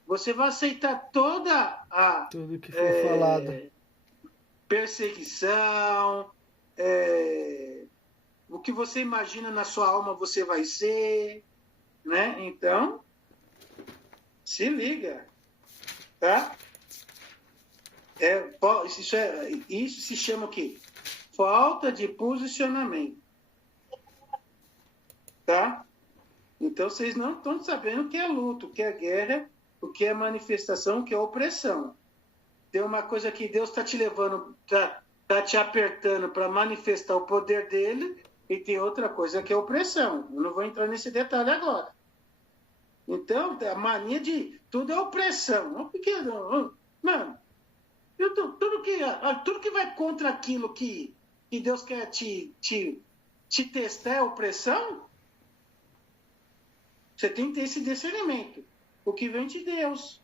você vai aceitar toda a Tudo que foi falado. perseguição, o que você imagina na sua alma você vai ser, né? Então, se liga, tá? Isso se chama o quê? Falta de posicionamento, tá? Então, vocês não estão sabendo o que é luta, o que é guerra, o que é manifestação, o que é opressão. Tem uma coisa que Deus está te levando, está te apertando para manifestar o poder dele, e tem outra coisa que é opressão. Eu não vou entrar nesse detalhe agora. Então, a mania de tudo é opressão. Mano, tudo que vai contra aquilo que Deus quer te testar é opressão. Você tem que ter esse discernimento. O que vem de Deus.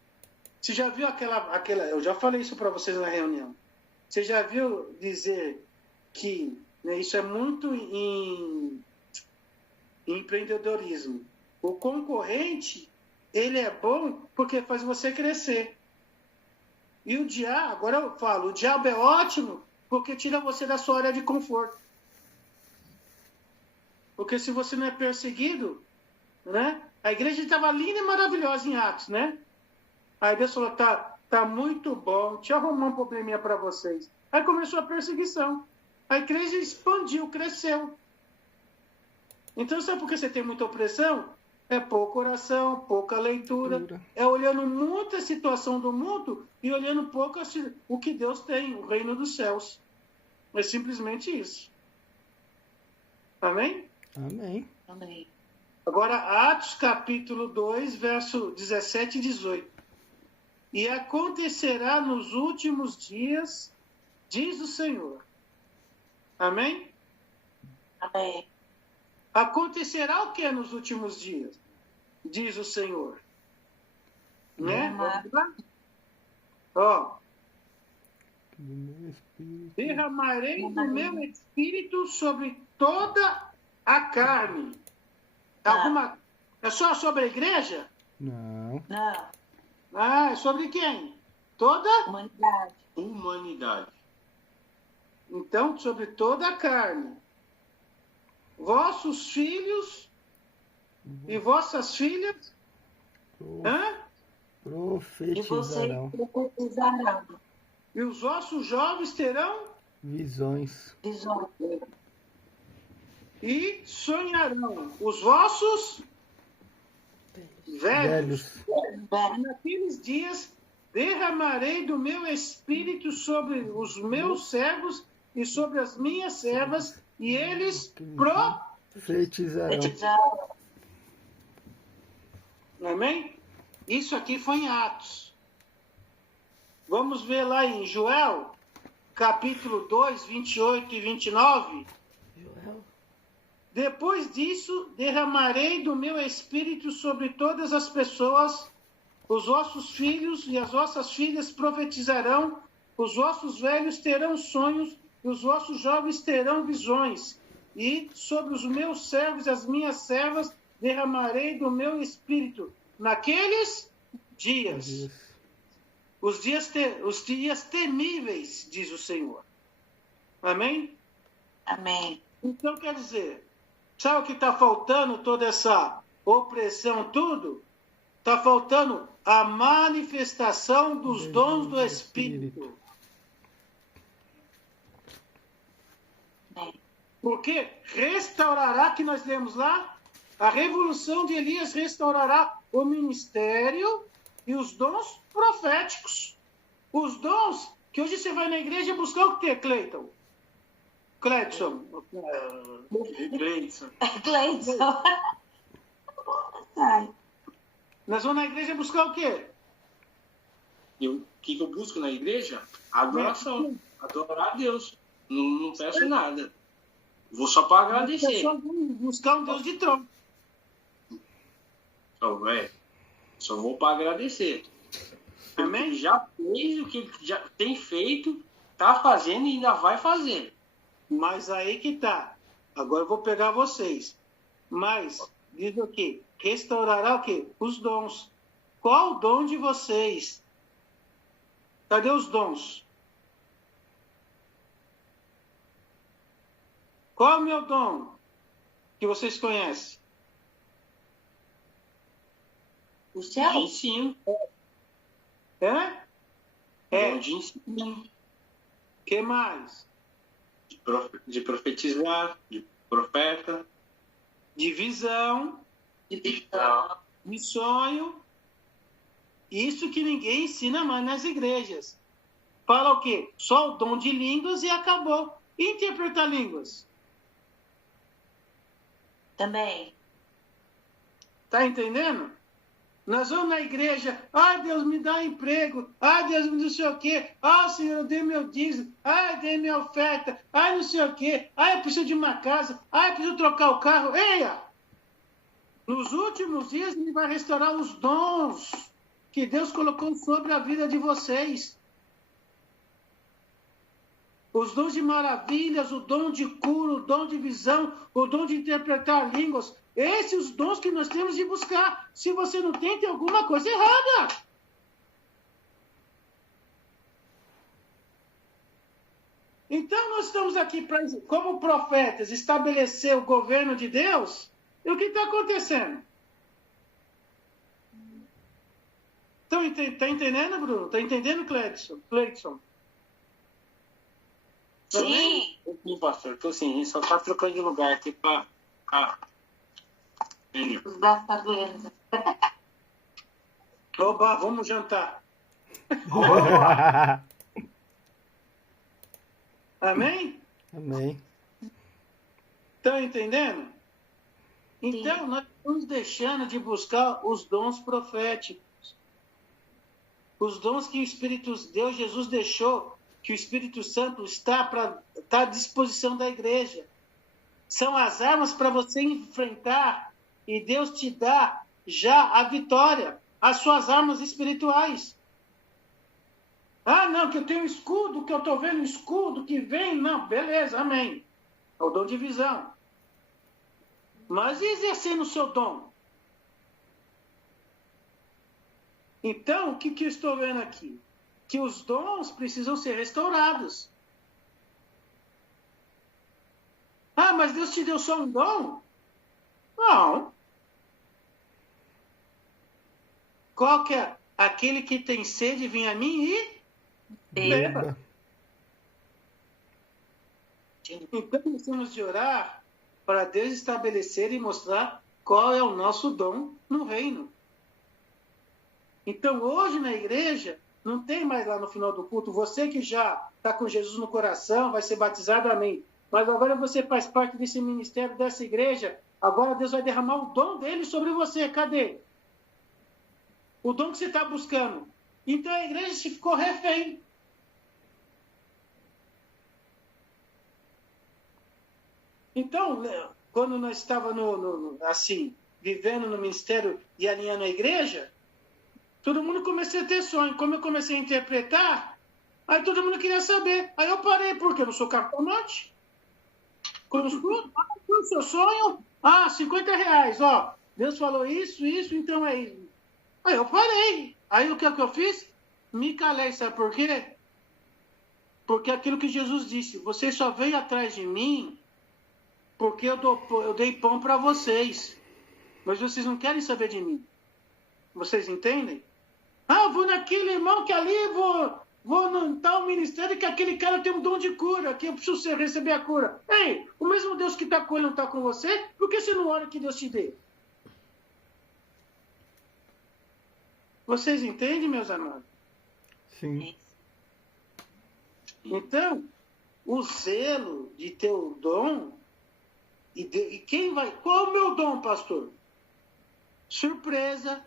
Você já viu aquela eu já falei isso para vocês na reunião. Você já viu dizer que, né, isso é muito em empreendedorismo. O concorrente, ele é bom porque faz você crescer. E o diabo, agora eu falo, o diabo é ótimo porque tira você da sua área de conforto. Porque se você não é perseguido, né? A igreja estava linda e maravilhosa em Atos, né? Aí Deus falou, tá muito bom, deixa eu arrumar um probleminha para vocês. Aí começou a perseguição. A igreja expandiu, cresceu. Então, sabe por que você tem muita opressão? É pouca oração, pouca leitura. É olhando muita situação do mundo e olhando pouco o que Deus tem, o reino dos céus. É simplesmente isso. Amém? Amém. Amém. Agora, Atos capítulo 2, verso 17 e 18. E acontecerá nos últimos dias, diz o Senhor. Amém? Amém. Acontecerá o que nos últimos dias? Diz o Senhor. Né? Ó. Derramarei do meu espírito sobre toda a carne. É só sobre a igreja? Não. Não. É sobre quem? Toda Humanidade. Então, sobre toda a carne. Vossos filhos e vossas filhas Profetizarão. E vocês profetizarão. e os vossos jovens terão Visões. Visões. e sonharão. Os vossos velhos. Velhos. E naqueles dias derramarei do meu espírito sobre os meus servos e sobre as minhas servas, e eles Profetizarão. Profetizarão. Amém? Isso aqui foi em Atos. Vamos ver lá em Joel, capítulo 2, 28 e 29. Depois disso, derramarei do meu espírito sobre todas as pessoas, os vossos filhos e as vossas filhas profetizarão, os vossos velhos terão sonhos, e os vossos jovens terão visões. E sobre os meus servos e as minhas servas derramarei do meu espírito naqueles dias. Os dias temíveis, diz o Senhor. Amém? Amém. Então, quer dizer, sabe o que está faltando toda essa opressão, tudo? Está faltando a manifestação dos dons do Espírito. Amém. Porque restaurará, que nós lemos lá, a revolução de Elias restaurará o ministério e os dons proféticos. Os dons que hoje você vai na igreja buscar o quê, Cleiton? Cleidson. Cleidson. Sai. Nós vamos na igreja buscar o quê? O que eu busco na igreja? Adoração. Adorar a Deus. Não peço nada. Vou só para agradecer. Buscar um Deus de trono. Então, só vou para agradecer. Amém? Ele já fez o que ele já tem feito, tá fazendo e ainda vai fazer. Mas aí que tá. Agora eu vou pegar vocês. Mas, diz o quê? Restaurará o quê? Os dons. Qual o dom de vocês? Cadê os dons? Qual é o meu dom que vocês conhecem? O céu? De ensino. Dom de ensino. Que mais? De profetizar, de profeta. De visão, de sonho. Isso que ninguém ensina mais nas igrejas. Fala o quê? Só o dom de línguas e acabou. E interpretar línguas? Também. Tá entendendo? Nós vamos na igreja, Deus me dá emprego, Deus me não sei o quê, Senhor, eu dei meu dízimo, dei minha oferta, não sei o quê, eu preciso de uma casa, eu preciso trocar o carro. Eia! Nos últimos dias ele vai restaurar os dons que Deus colocou sobre a vida de vocês. Os dons de maravilhas, o dom de cura, o dom de visão, o dom de interpretar línguas. Esses os dons que nós temos de buscar. Se você não tem alguma coisa errada. Então nós estamos aqui para, como profetas, estabelecer o governo de Deus. E o que está acontecendo? Está entendendo, Bruno? Está entendendo, Cleidson? Sim. Sim, pastor. Então, assim, a gente só tá trocando de lugar aqui para... Os gastadores. Oba, vamos jantar. Amém? Amém. Estão entendendo? Então, nós estamos deixando de buscar os dons proféticos. Os dons que o Espírito Deus, Jesus deixou, que o Espírito Santo está à disposição da igreja. São as armas para você enfrentar e Deus te dá já a vitória, as suas armas espirituais. Não, que eu tenho um escudo, que eu estou vendo um escudo que vem. Não, beleza, amém. É o dom de visão. Mas e exercendo o seu dom? Então, o que eu estou vendo aqui? Que os dons precisam ser restaurados. Mas Deus te deu só um dom? Não. Qual que é? Aquele que tem sede, vem a mim e beba. Então, nós temos de orar para Deus estabelecer e mostrar qual é o nosso dom no reino. Então, hoje na igreja, não tem mais lá no final do culto, você que já está com Jesus no coração, vai ser batizado, amém. Mas agora você faz parte desse ministério, dessa igreja, agora Deus vai derramar o dom dele sobre você. Cadê? O dom que você está buscando. Então a igreja se ficou refém. Então, quando nós estávamos assim, vivendo no ministério e alinhando a igreja, todo mundo começou a ter sonho. Como eu comecei a interpretar, aí todo mundo queria saber. Aí eu parei, porque eu não sou cartomante. Quando o seu sonho, R$50, ó. Deus falou isso, então é isso. Aí eu parei. Aí o que eu fiz? Me calei, sabe por quê? Porque aquilo que Jesus disse, vocês só veio atrás de mim porque eu dei pão para vocês. Mas vocês não querem saber de mim. Vocês entendem? Vou naquele irmão que ali, vou no tal ministério que aquele cara tem um dom de cura, que eu preciso receber a cura. Ei, o mesmo Deus que está com ele não está com você, por que você não ora que Deus te dê? Vocês entendem, meus amados? Sim. Então, o zelo de ter o dom, e quem vai... Qual é o meu dom, pastor? Surpresa.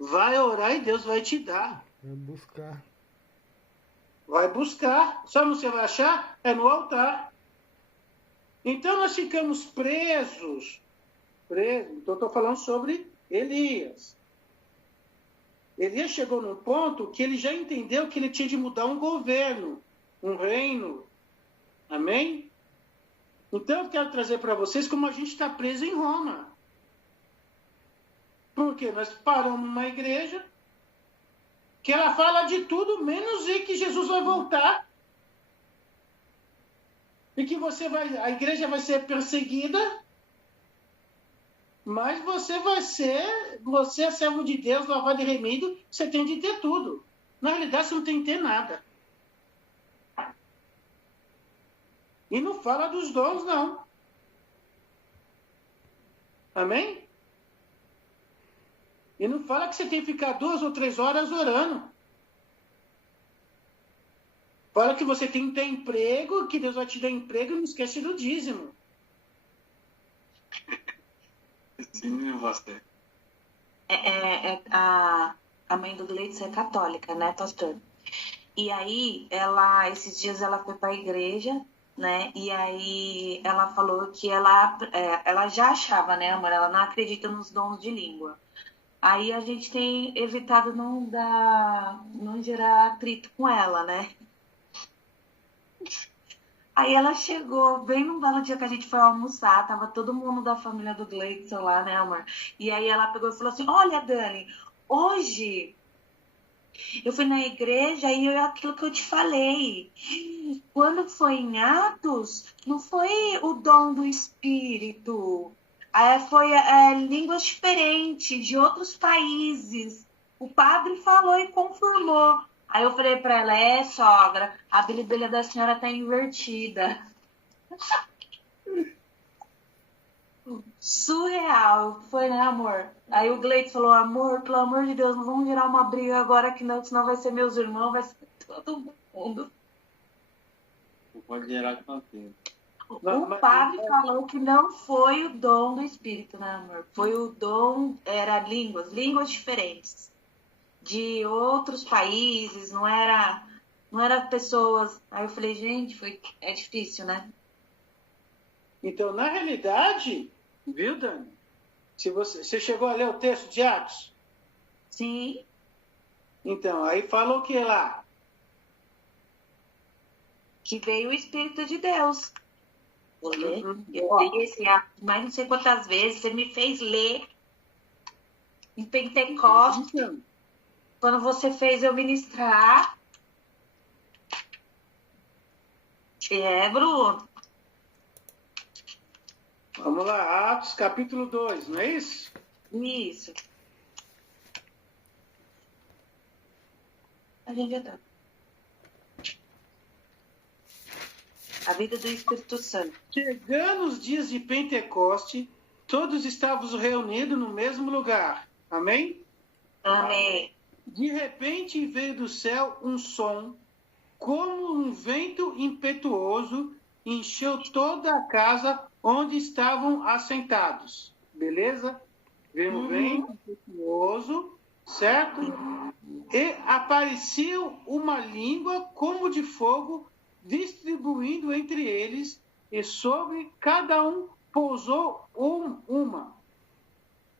Vai orar e Deus vai te dar. Vai buscar. Vai buscar. Sabe onde você vai achar? É no altar. Então nós ficamos presos. Então estou falando sobre Elias. Elias chegou num ponto que ele já entendeu que ele tinha de mudar um governo, um reino. Amém? Então, eu quero trazer para vocês como a gente está preso em Roma. Porque nós paramos numa igreja que ela fala de tudo, menos de que Jesus vai voltar. E que a igreja vai ser perseguida, mas você é servo de Deus, lavado e remido, você tem de ter tudo. Na realidade, você não tem de ter nada. E não fala dos dons, não. Amém? E não fala que você tem que ficar 2 ou 3 horas orando. Fala que você tem que ter emprego, que Deus vai te dar emprego e não esquece do dízimo. Sim, você. A mãe do Gleitson é católica, né, pastor? E aí, esses dias ela foi para a igreja, né? E aí ela falou que ela já achava, né, amor? Ela não acredita nos dons de língua. Aí a gente tem evitado não gerar atrito com ela, né? Aí ela chegou bem num belo dia que a gente foi almoçar, tava todo mundo da família do Gleitson lá, né, amor? E aí ela pegou e falou assim, olha, Dani, hoje eu fui na igreja e aquilo que eu te falei, quando foi em Atos, não foi o dom do Espírito, foi línguas diferentes, de outros países. O padre falou e confirmou. Aí eu falei pra ela, sogra, a bilibelha da senhora tá invertida. Surreal. Foi, né, amor? Aí o Gleitson falou, amor, pelo amor de Deus, não vamos gerar uma briga agora que não, senão vai ser meus irmãos, vai ser todo mundo. Não pode gerar conteúdo. O padre falou que não foi o dom do Espírito, né, amor? Foi o dom, era línguas diferentes. De outros países, não era pessoas. Aí eu falei, gente, é difícil, né? Então, na realidade, viu, Dani? Se você chegou a ler o texto de Atos? Sim. Então, aí falou o que lá? Que veio o Espírito de Deus. Vou ler. Uhum. Eu li esse Atos mais não sei quantas vezes. Você me fez ler em Pentecostes. Então, Quando você fez eu ministrar. Bruno. vamos lá, Atos capítulo 2, não é isso? Isso. A gente já tá. A vida do Espírito Santo. Chegando os dias de Pentecoste, todos estávamos reunidos no mesmo lugar. Amém? Amém. De repente veio do céu um som, como um vento impetuoso, encheu toda a casa onde estavam assentados. Beleza? Veio um vento impetuoso, certo? E apareceu uma língua como de fogo, distribuindo entre eles, e sobre cada um pousou uma.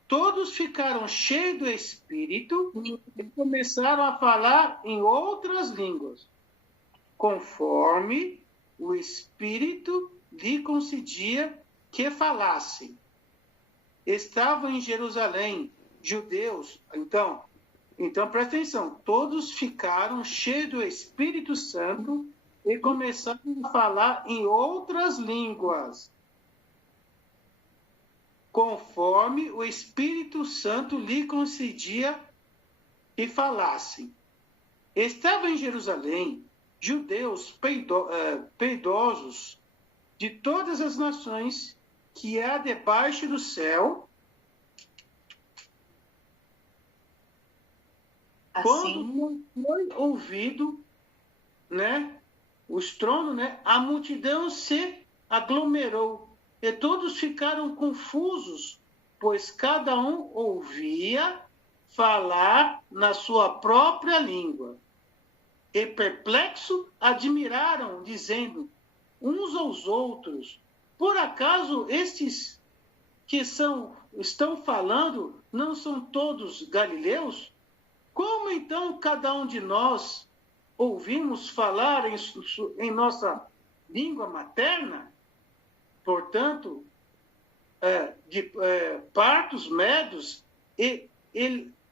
Todos ficaram cheios do Espírito e começaram a falar em outras línguas, conforme o Espírito lhe concedia que falassem. Estavam em Jerusalém judeus. Então presta atenção. Todos ficaram cheios do Espírito Santo e começaram a falar em outras línguas, conforme o Espírito Santo lhe concedia que falassem. Estavam em Jerusalém judeus piedosos de todas as nações que há debaixo do céu. Assim, Quando foi ouvido, o estrondo, a multidão se aglomerou e todos ficaram confusos, pois cada um ouvia falar na sua própria língua. E perplexo admiraram, dizendo uns aos outros: por acaso estes que são estão falando não são todos galileus? Como então cada um de nós ouvimos falar em nossa língua materna? Portanto, partos, medos,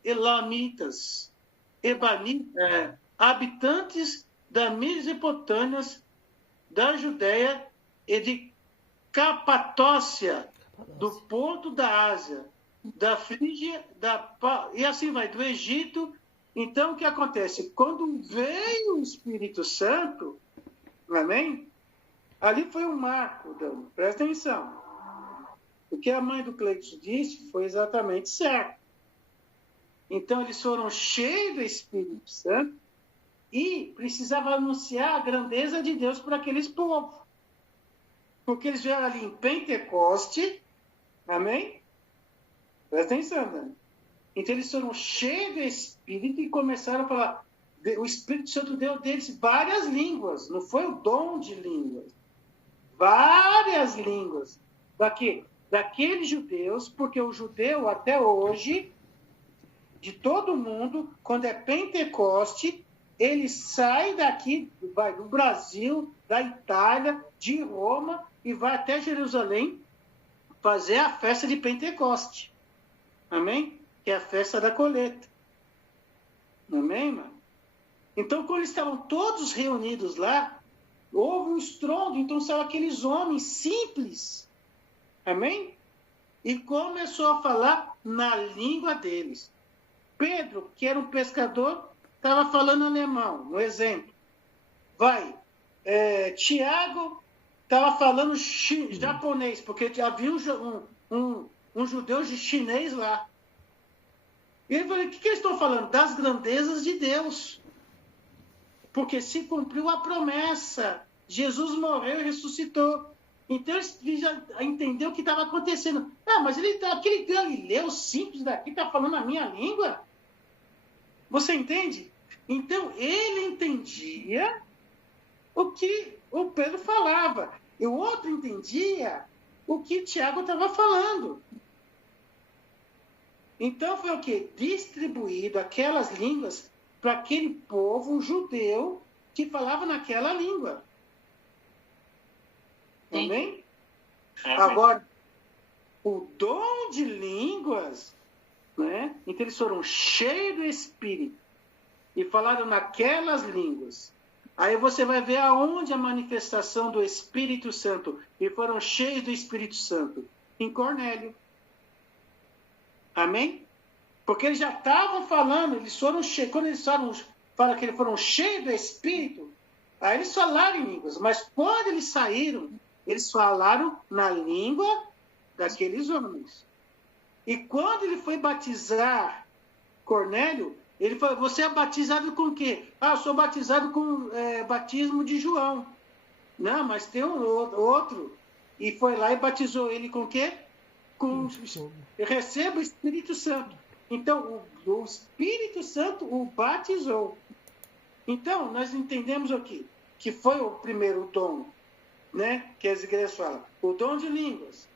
elamitas, habitantes da Mesopotâmia, da Judéia e de Capadócia, do Ponto da Ásia, da Frígia, e assim vai, do Egito. Então, o que acontece? Quando veio o Espírito Santo, amém? Ali foi um marco, Dani, presta atenção. O que a mãe do Cleiton disse foi exatamente certo. Então, eles foram cheios do Espírito Santo e precisavam anunciar a grandeza de Deus para aqueles povos. Porque eles vieram ali em Pentecoste, amém? Presta atenção, Dani. Então, eles foram cheios do Espírito e começaram a falar. O Espírito Santo deu deles várias línguas, não foi o dom de línguas. Várias línguas. Daqueles judeus, porque o judeu até hoje, de todo mundo, quando é Pentecoste, ele sai daqui, vai do Brasil, da Itália, de Roma, e vai até Jerusalém fazer a festa de Pentecoste. Amém? Que é a festa da colheita. Amém, mano? Então, quando eles estavam todos reunidos lá, houve um estrondo, então são aqueles homens simples. Amém? E começou a falar na língua deles. Pedro, que era um pescador, estava falando alemão, no exemplo. Tiago estava falando japonês, porque havia um judeu chinês lá. E ele falou, o que eles estão falando? Das grandezas de Deus. Porque se cumpriu a promessa. Jesus morreu e ressuscitou. Então ele já entendeu o que estava acontecendo. Mas aquele galileu simples daqui está falando a minha língua? Você entende? Então ele entendia o que o Pedro falava. E o outro entendia o que Tiago estava falando. Então foi o quê? Distribuído aquelas línguas para aquele povo judeu que falava naquela língua. Amém? Agora, o dom de línguas, né? Então eles foram cheios do Espírito e falaram naquelas línguas. Aí você vai ver aonde a manifestação do Espírito Santo, e foram cheios do Espírito Santo, em Cornélio. Amém? Porque eles já estavam falando, eles foram cheios, quando eles falam que eles foram cheios do Espírito, aí eles falaram em línguas, mas quando eles saíram, eles falaram na língua daqueles homens. E quando ele foi batizar Cornélio, ele falou, você é batizado com o quê? Eu sou batizado com batismo de João. Não, mas tem um outro. E foi lá e batizou ele com o quê? Receba o Espírito Santo. Então, o Espírito Santo o batizou. Então, nós entendemos o quê? Que foi o primeiro dom, né? Que as igrejas falam, o dom de línguas.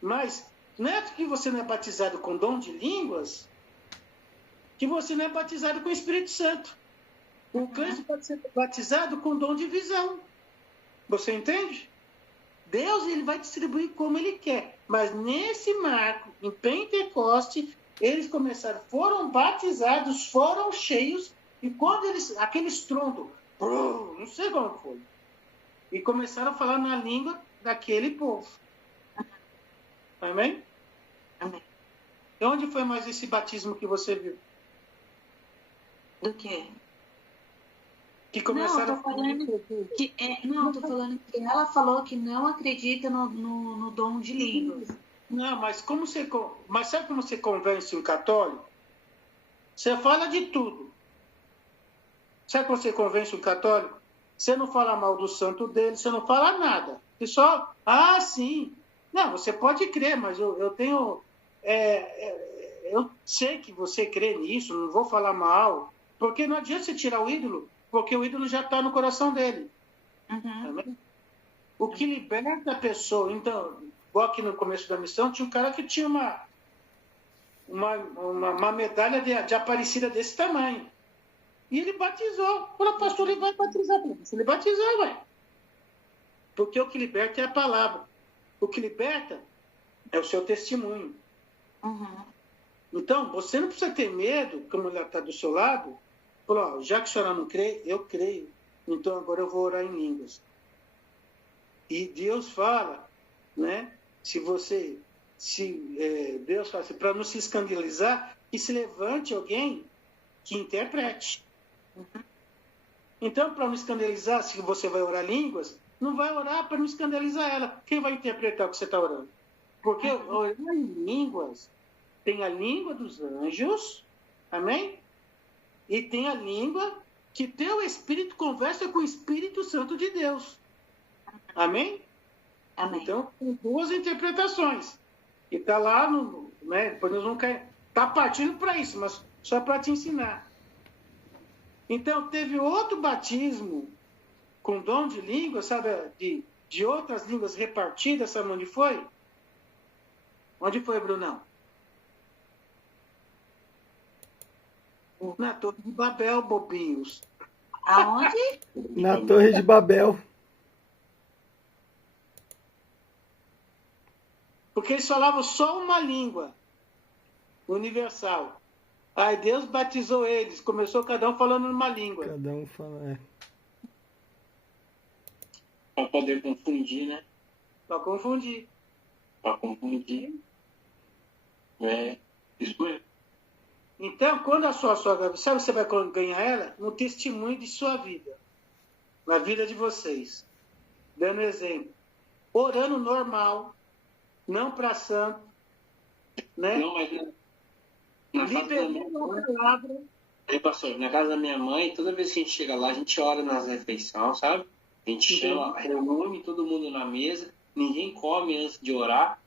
Mas não é que você não é batizado com dom de línguas, que você não é batizado com o Espírito Santo. O crente pode ser batizado com dom de visão. Você entende? Deus ele vai distribuir como ele quer. Mas nesse marco, em Pentecoste, eles começaram, foram batizados, foram cheios, e quando aquele estrondo, não sei como foi, e começaram a falar na língua daquele povo. Amém? Amém. E onde foi mais esse batismo que você viu? Do quê? Que começaram tô falando que ela falou que não acredita no dom de línguas. Não, mas sabe como você convence um católico? Você fala de tudo. Sabe como você convence um católico? Você não fala mal do santo dele, você não fala nada. Você só, sim. Não, você pode crer, mas eu tenho... eu sei que você crê nisso, não vou falar mal. Porque não adianta você tirar o ídolo, porque o ídolo já está no coração dele. Uhum. O que liberta a pessoa... Então, igual aqui no começo da missão, tinha um cara que tinha uma medalha de Aparecida desse tamanho. E ele batizou. Falou, pastor, ele vai batizar. Ele batizou, ué. Porque o que liberta é a palavra. O que liberta é o seu testemunho. Uhum. Então, você não precisa ter medo, como ela está do seu lado. Falou, ó, já que a senhora não crê, eu creio. Então agora eu vou orar em línguas. E Deus fala, né? Deus fala assim, para não se escandalizar, que se levante alguém que interprete. Uhum. Então, para não escandalizar, se você vai orar línguas, não vai orar para não escandalizar ela. Quem vai interpretar o que você está orando? Porque orar em línguas tem a língua dos anjos, amém? E tem a língua que teu espírito conversa com o Espírito Santo de Deus. Amém? Amém. Então, tem duas interpretações. E está lá, né? Depois nós vamos cair. Está partindo para isso, mas só para te ensinar. Então, teve outro batismo com dom de língua, sabe? De outras línguas repartidas, sabe onde foi? Onde foi, Brunão? Na Torre de Babel, bobinhos. Aonde? Na Torre de Babel. Porque eles falavam só uma língua universal. Aí Deus batizou eles, começou cada um falando numa língua. Cada um fala. Para poder confundir, né? Para confundir. Para confundir. Isso mesmo. Então, quando a sua sogra, sabe que você vai ganhar ela? No testemunho de sua vida. Na vida de vocês. Dando exemplo. Orando normal. Não para santo. Né? Não, mas na casa da minha Liberando a mãe, palavra. pastor, na casa da minha mãe, toda vez que a gente chega lá, a gente ora nas refeições, sabe? A gente chama, reúne todo mundo na mesa, ninguém come antes de orar,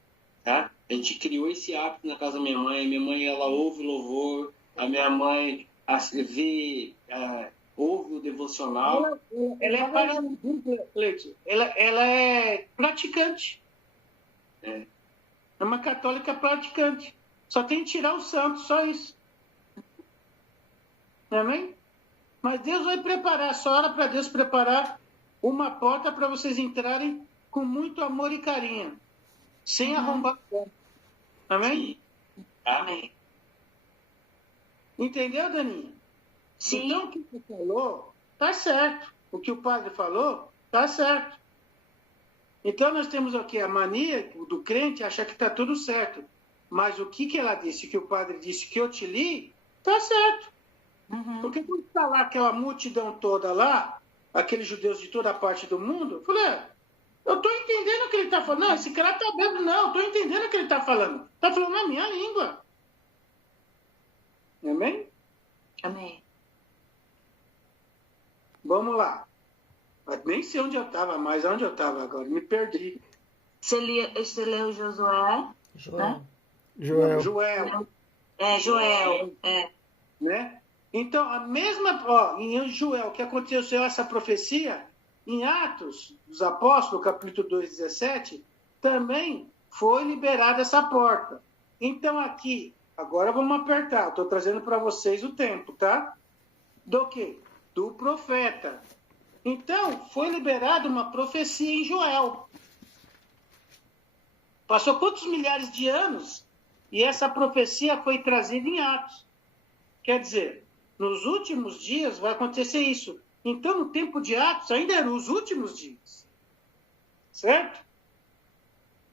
tá? A gente criou esse hábito na casa da minha mãe. Minha mãe, ela ouve louvor, a minha mãe ouve o devocional. Ela é praticante. Ela é praticante. É uma católica praticante. Só tem que tirar o santo, só isso. Amém? Mas Deus vai preparar, só hora para Deus preparar uma porta para vocês entrarem com muito amor e carinho. Sem arrombar a porta. Amém? Sim. Amém. Entendeu, Daninha? Sim. Então, o que você falou, tá certo. O que o padre falou, tá certo. Então, nós temos aqui a mania do crente achar que está tudo certo. Mas o que ela disse, que o padre disse, que eu te li, tá certo. Uhum. Porque quando está lá aquela multidão toda lá, aqueles judeus de toda a parte do mundo, eu falei, eu estou entendendo o que ele está falando. Não, esse cara está bêbado. Não, eu estou entendendo o que ele está falando. Está falando na minha língua. Amém? Amém. Vamos lá. Mas nem sei onde eu estava, mas onde eu estava agora. Me perdi. Você leu Josué? Joel. Joel. Joel. Joel. Né? Então, a mesma, em Joel, que aconteceu essa profecia, em Atos dos Apóstolos, capítulo 2, 17, também foi liberada essa porta. Então, aqui, agora vamos apertar, estou trazendo para vocês o tempo, tá? Do quê? Do profeta. Então, foi liberada uma profecia em Joel. Passou quantos milhares de anos e essa profecia foi trazida em Atos. Quer dizer, nos últimos dias vai acontecer isso. Então, no tempo de Atos, ainda eram os últimos dias. Certo?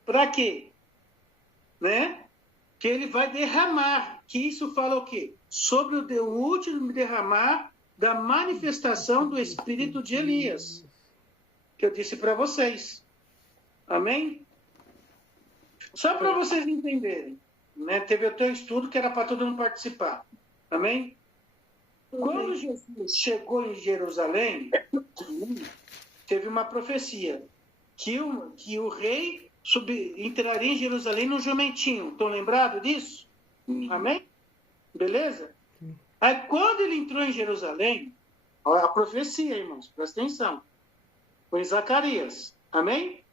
Para quê? Né? Que ele vai derramar. Que isso fala o quê? Sobre o último derramar da manifestação do espírito de Elias. Que eu disse para vocês. Amém? Só para vocês entenderem. Né? Teve até um estudo que era para todo mundo participar. Amém? Quando Jesus chegou em Jerusalém, teve uma profecia que o rei entraria em Jerusalém no jumentinho. Estão lembrados disso? Amém? Beleza? Aí quando ele entrou em Jerusalém, olha a profecia, irmãos, presta atenção. Foi em Zacarias. Amém?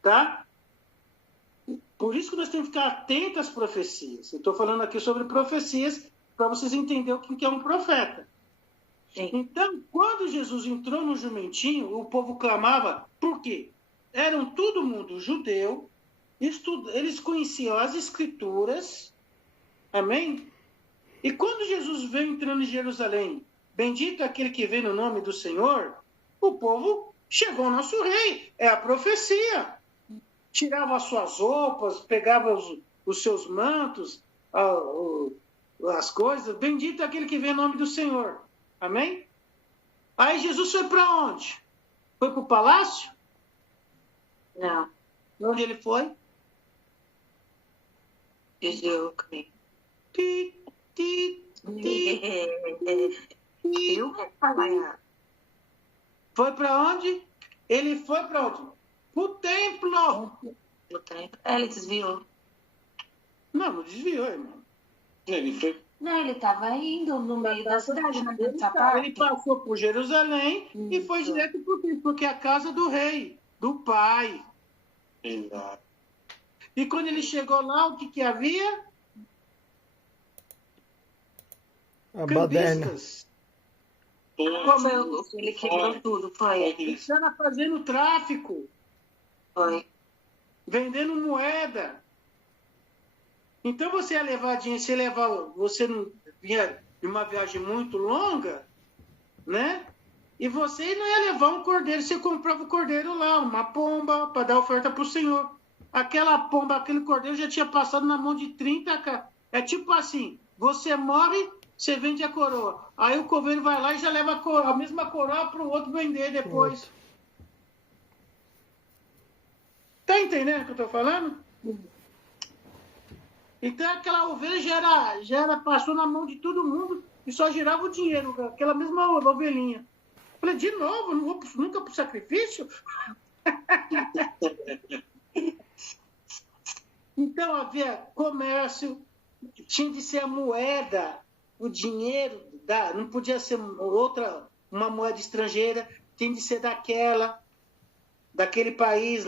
Tá? Por isso que nós temos que ficar atentos às profecias. Eu estou falando aqui sobre profecias para vocês entenderem o que é um profeta. Sim. Então, quando Jesus entrou no jumentinho, o povo clamava. Por quê? Eram todo mundo judeu, eles conheciam as escrituras, amém? E quando Jesus veio entrando em Jerusalém, bendito aquele que vem no nome do Senhor, o povo chegou ao nosso rei, é a profecia. Tirava as suas roupas, pegava os seus mantos, as coisas, bendito aquele que vem no nome do Senhor, amém? Aí Jesus foi para onde? Foi para o palácio? Não. Onde ele foi? Jejucre. Ti, ti, ti. Eu vou falar errado. Foi para onde? Ele foi para onde? O templo. No tempo. Ele desviou. Não desviou, irmão. Ele foi. Não, ele estava indo no meio da cidade, nessa Ele parte. passou por Jerusalém e foi Isso. direto para o templo, porque é a casa do rei, do pai. Exato. E quando ele chegou lá, o que havia? A baderna. Cambistas. Ele quebrou tudo, foi. Estava fazendo tráfico, Foi. vendendo moeda. Então você ia levar dinheiro, você não vinha de uma viagem muito longa, né? E você não ia levar um cordeiro, você comprava o cordeiro lá, uma pomba, para dar oferta para o Senhor. Aquela pomba, aquele cordeiro já tinha passado na mão de 30. É tipo assim, você morre, você vende a coroa. Aí o coveiro vai lá e já leva a mesma coroa para o outro vender depois. Tá entendendo o que eu estou falando? Então aquela ovelha passou na mão de todo mundo e só girava o dinheiro, aquela mesma ovelhinha. Falei, de novo, não vou nunca para o sacrifício? Então havia comércio, tinha de ser a moeda, o dinheiro, não podia ser uma moeda estrangeira, tinha de ser daquele país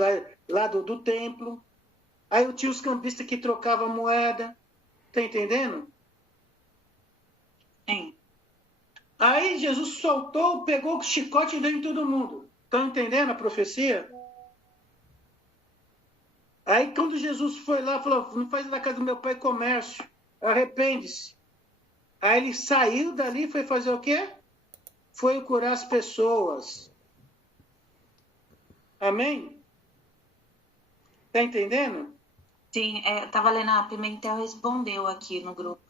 lá do templo. Aí eu tinha os cambistas que trocavam moeda. Tá entendendo? Sim. Aí Jesus soltou, pegou o chicote e deu em todo mundo. Estão entendendo a profecia? Aí quando Jesus foi lá, falou, não faz da casa do meu pai comércio, arrepende-se. Aí ele saiu dali e foi fazer o quê? Foi curar as pessoas. Amém? Tá entendendo? Sim, tava lendo, a Pimentel respondeu aqui no grupo.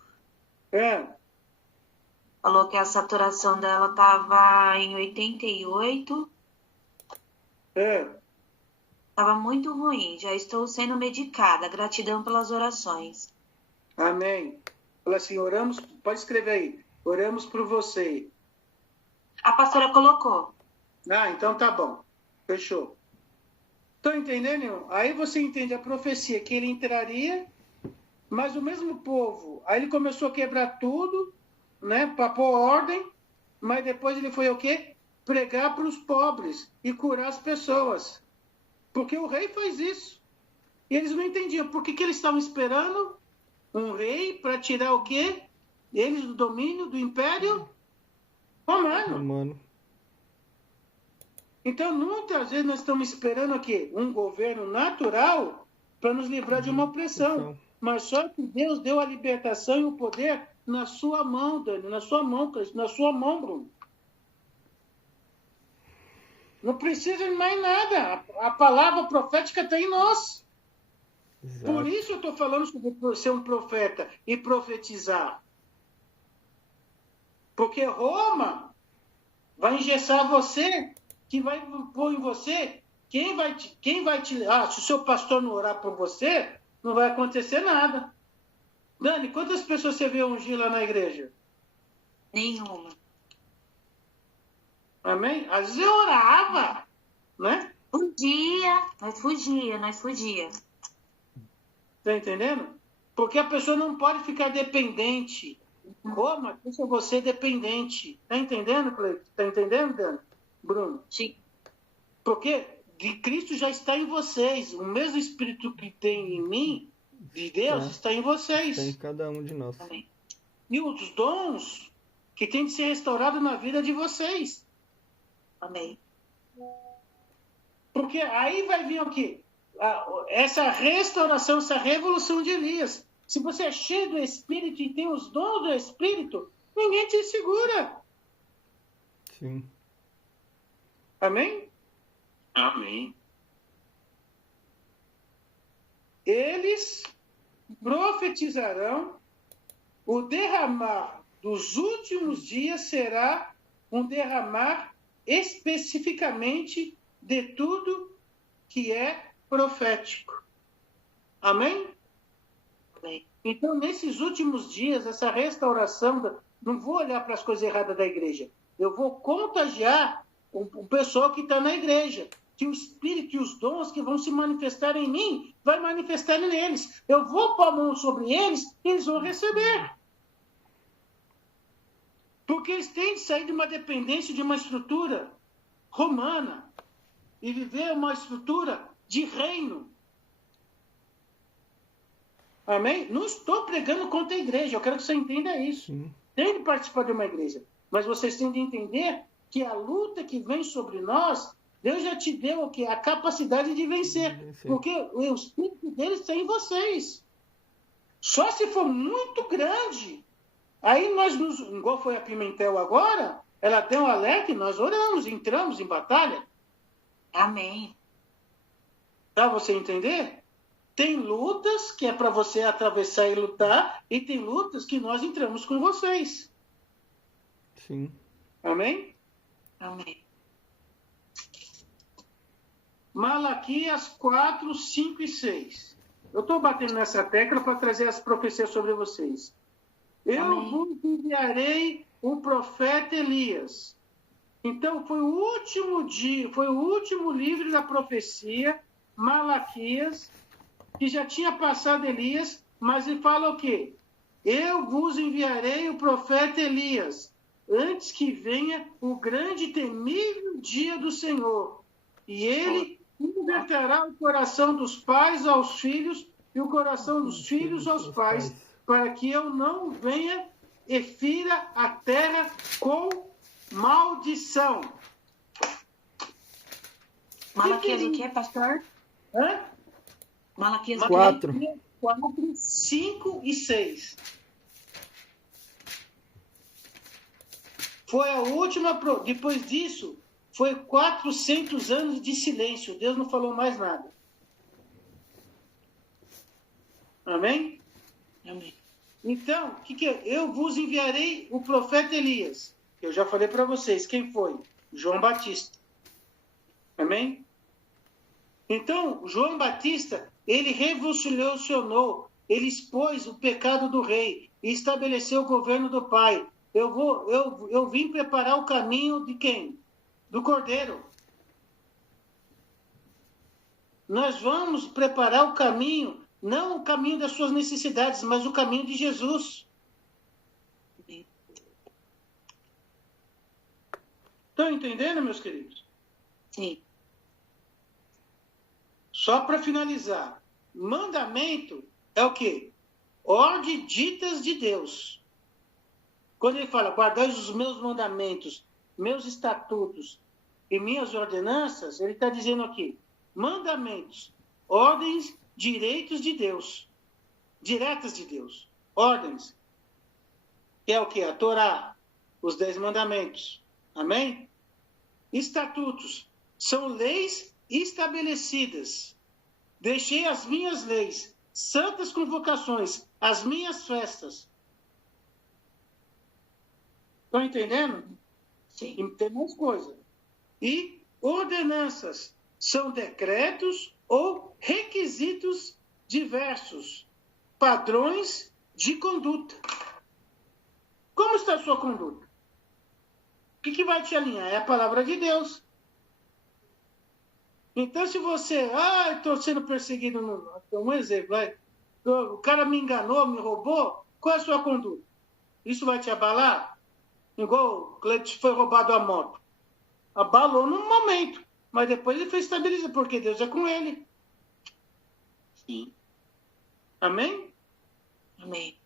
Falou que a saturação dela tava em 88. Tava muito ruim, já estou sendo medicada. Gratidão pelas orações. Amém. Fala assim, oramos, pode escrever aí. Oramos por você. A pastora colocou. Ah, então tá bom. Fechou. Estão entendendo? Aí você entende a profecia, que ele entraria, mas o mesmo povo. Aí ele começou a quebrar tudo, né, para pôr ordem, mas depois ele foi o quê? Pregar para os pobres e curar as pessoas. Porque o rei faz isso. E eles não entendiam. Por que eles estavam esperando um rei para tirar o quê? Eles do domínio do Império Romano. Então, muitas vezes nós estamos esperando aqui um governo natural para nos livrar de uma opressão. Mas só que Deus deu a libertação e o poder na sua mão, Dani, na sua mão, Cristo, na sua mão, Bruno. Não precisa de mais nada. A palavra profética está em nós. Exato. Por isso eu estou falando sobre ser um profeta e profetizar. Porque Roma vai engessar você, que vai pôr em você, quem vai te... se o seu pastor não orar por você, não vai acontecer nada. Dani, quantas pessoas você vê ungir lá na igreja? Nenhuma. Amém? Às vezes eu orava, né? Nós fugia. Tá entendendo? Porque a pessoa não pode ficar dependente. Roma, deixa você dependente. Tá entendendo, Cleiton? Tá entendendo, Dani? Bruno? Sim. Porque de Cristo já está em vocês. O mesmo Espírito que tem em mim, de Deus, está em vocês. Tem em cada um de nós. Amém. E os dons que têm de ser restaurados na vida de vocês. Amém. Porque aí vai vir o quê? Essa restauração, essa revolução de Elias. Se você é cheio do Espírito e tem os dons do Espírito, ninguém te segura. Sim. Amém? Amém. Eles profetizarão. O derramar dos últimos dias será um derramar especificamente de tudo que é profético. Amém? Amém. Então, nesses últimos dias, essa restauração, não vou olhar para as coisas erradas da igreja. Eu vou contagiar o pessoal que está na igreja. Que o Espírito e os dons que vão se manifestar em mim, vai manifestar neles. Eu vou pôr a mão sobre eles e eles vão receber. Porque eles têm de sair de uma dependência de uma estrutura romana e viver uma estrutura de reino. Amém? Não estou pregando contra a igreja, eu quero que você entenda isso. Tem de participar de uma igreja, mas vocês têm de entender que a luta que vem sobre nós, Deus já te deu o quê? A capacidade de vencer, porque o Espírito dele está em vocês. Só se for muito grande. Aí nós, igual foi a Pimentel agora, ela deu um alerta e nós oramos, entramos em batalha. Amém. Para você entender? Tem lutas que é para você atravessar e lutar, e tem lutas que nós entramos com vocês. Sim. Amém? Amém. Malaquias 4, 5 e 6. Eu estou batendo nessa tecla para trazer as profecias sobre vocês. Eu Amém. vos enviarei o profeta Elias. Então, foi o último dia, foi o último livro da profecia, Malaquias, que já tinha passado Elias, mas ele fala o quê? Eu vos enviarei o profeta Elias, antes que venha o grande e temível dia do Senhor. E ele converterá o coração dos pais aos filhos e o coração dos filhos aos pais, para que eu não venha e fira a terra com maldição. Malaquias o quê, pastor? Hã? Malaquias 4. 4, 5 e 6. Foi a última. Depois disso, foi 400 anos de silêncio. Deus não falou mais nada. Amém? Amém. Então, o que é? Eu vos enviarei o profeta Elias. Eu já falei para vocês. Quem foi? João Batista. Amém? Então, João Batista, ele revolucionou, ele expôs o pecado do rei e estabeleceu o governo do Pai. Eu vim preparar o caminho de quem? Do Cordeiro. Nós vamos preparar o caminho, não o caminho das suas necessidades, mas o caminho de Jesus. Estão entendendo, meus queridos? Sim. Só para finalizar, mandamento é o quê? Ordem ditas de Deus. Quando ele fala, guardai os meus mandamentos, meus estatutos e minhas ordenanças, ele está dizendo aqui, mandamentos, ordens, direitos de Deus, diretas de Deus, ordens, que é o quê? A Torá, os 10 mandamentos, amém? Estatutos, são leis estabelecidas. Deixei as minhas leis, santas convocações, as minhas festas. Estão entendendo? Sim. E tem mais coisa. E ordenanças são decretos ou requisitos diversos, padrões de conduta. Como está a sua conduta? O que vai te alinhar? É a palavra de Deus. Então, se você... estou sendo perseguido. Um exemplo. O cara me enganou, me roubou. Qual é a sua conduta? Isso vai te abalar? Igual o Cleiton foi roubado a moto. Abalou num momento. mas depois ele foi estabilizado, porque Deus é com ele. Sim. Amém? Amém.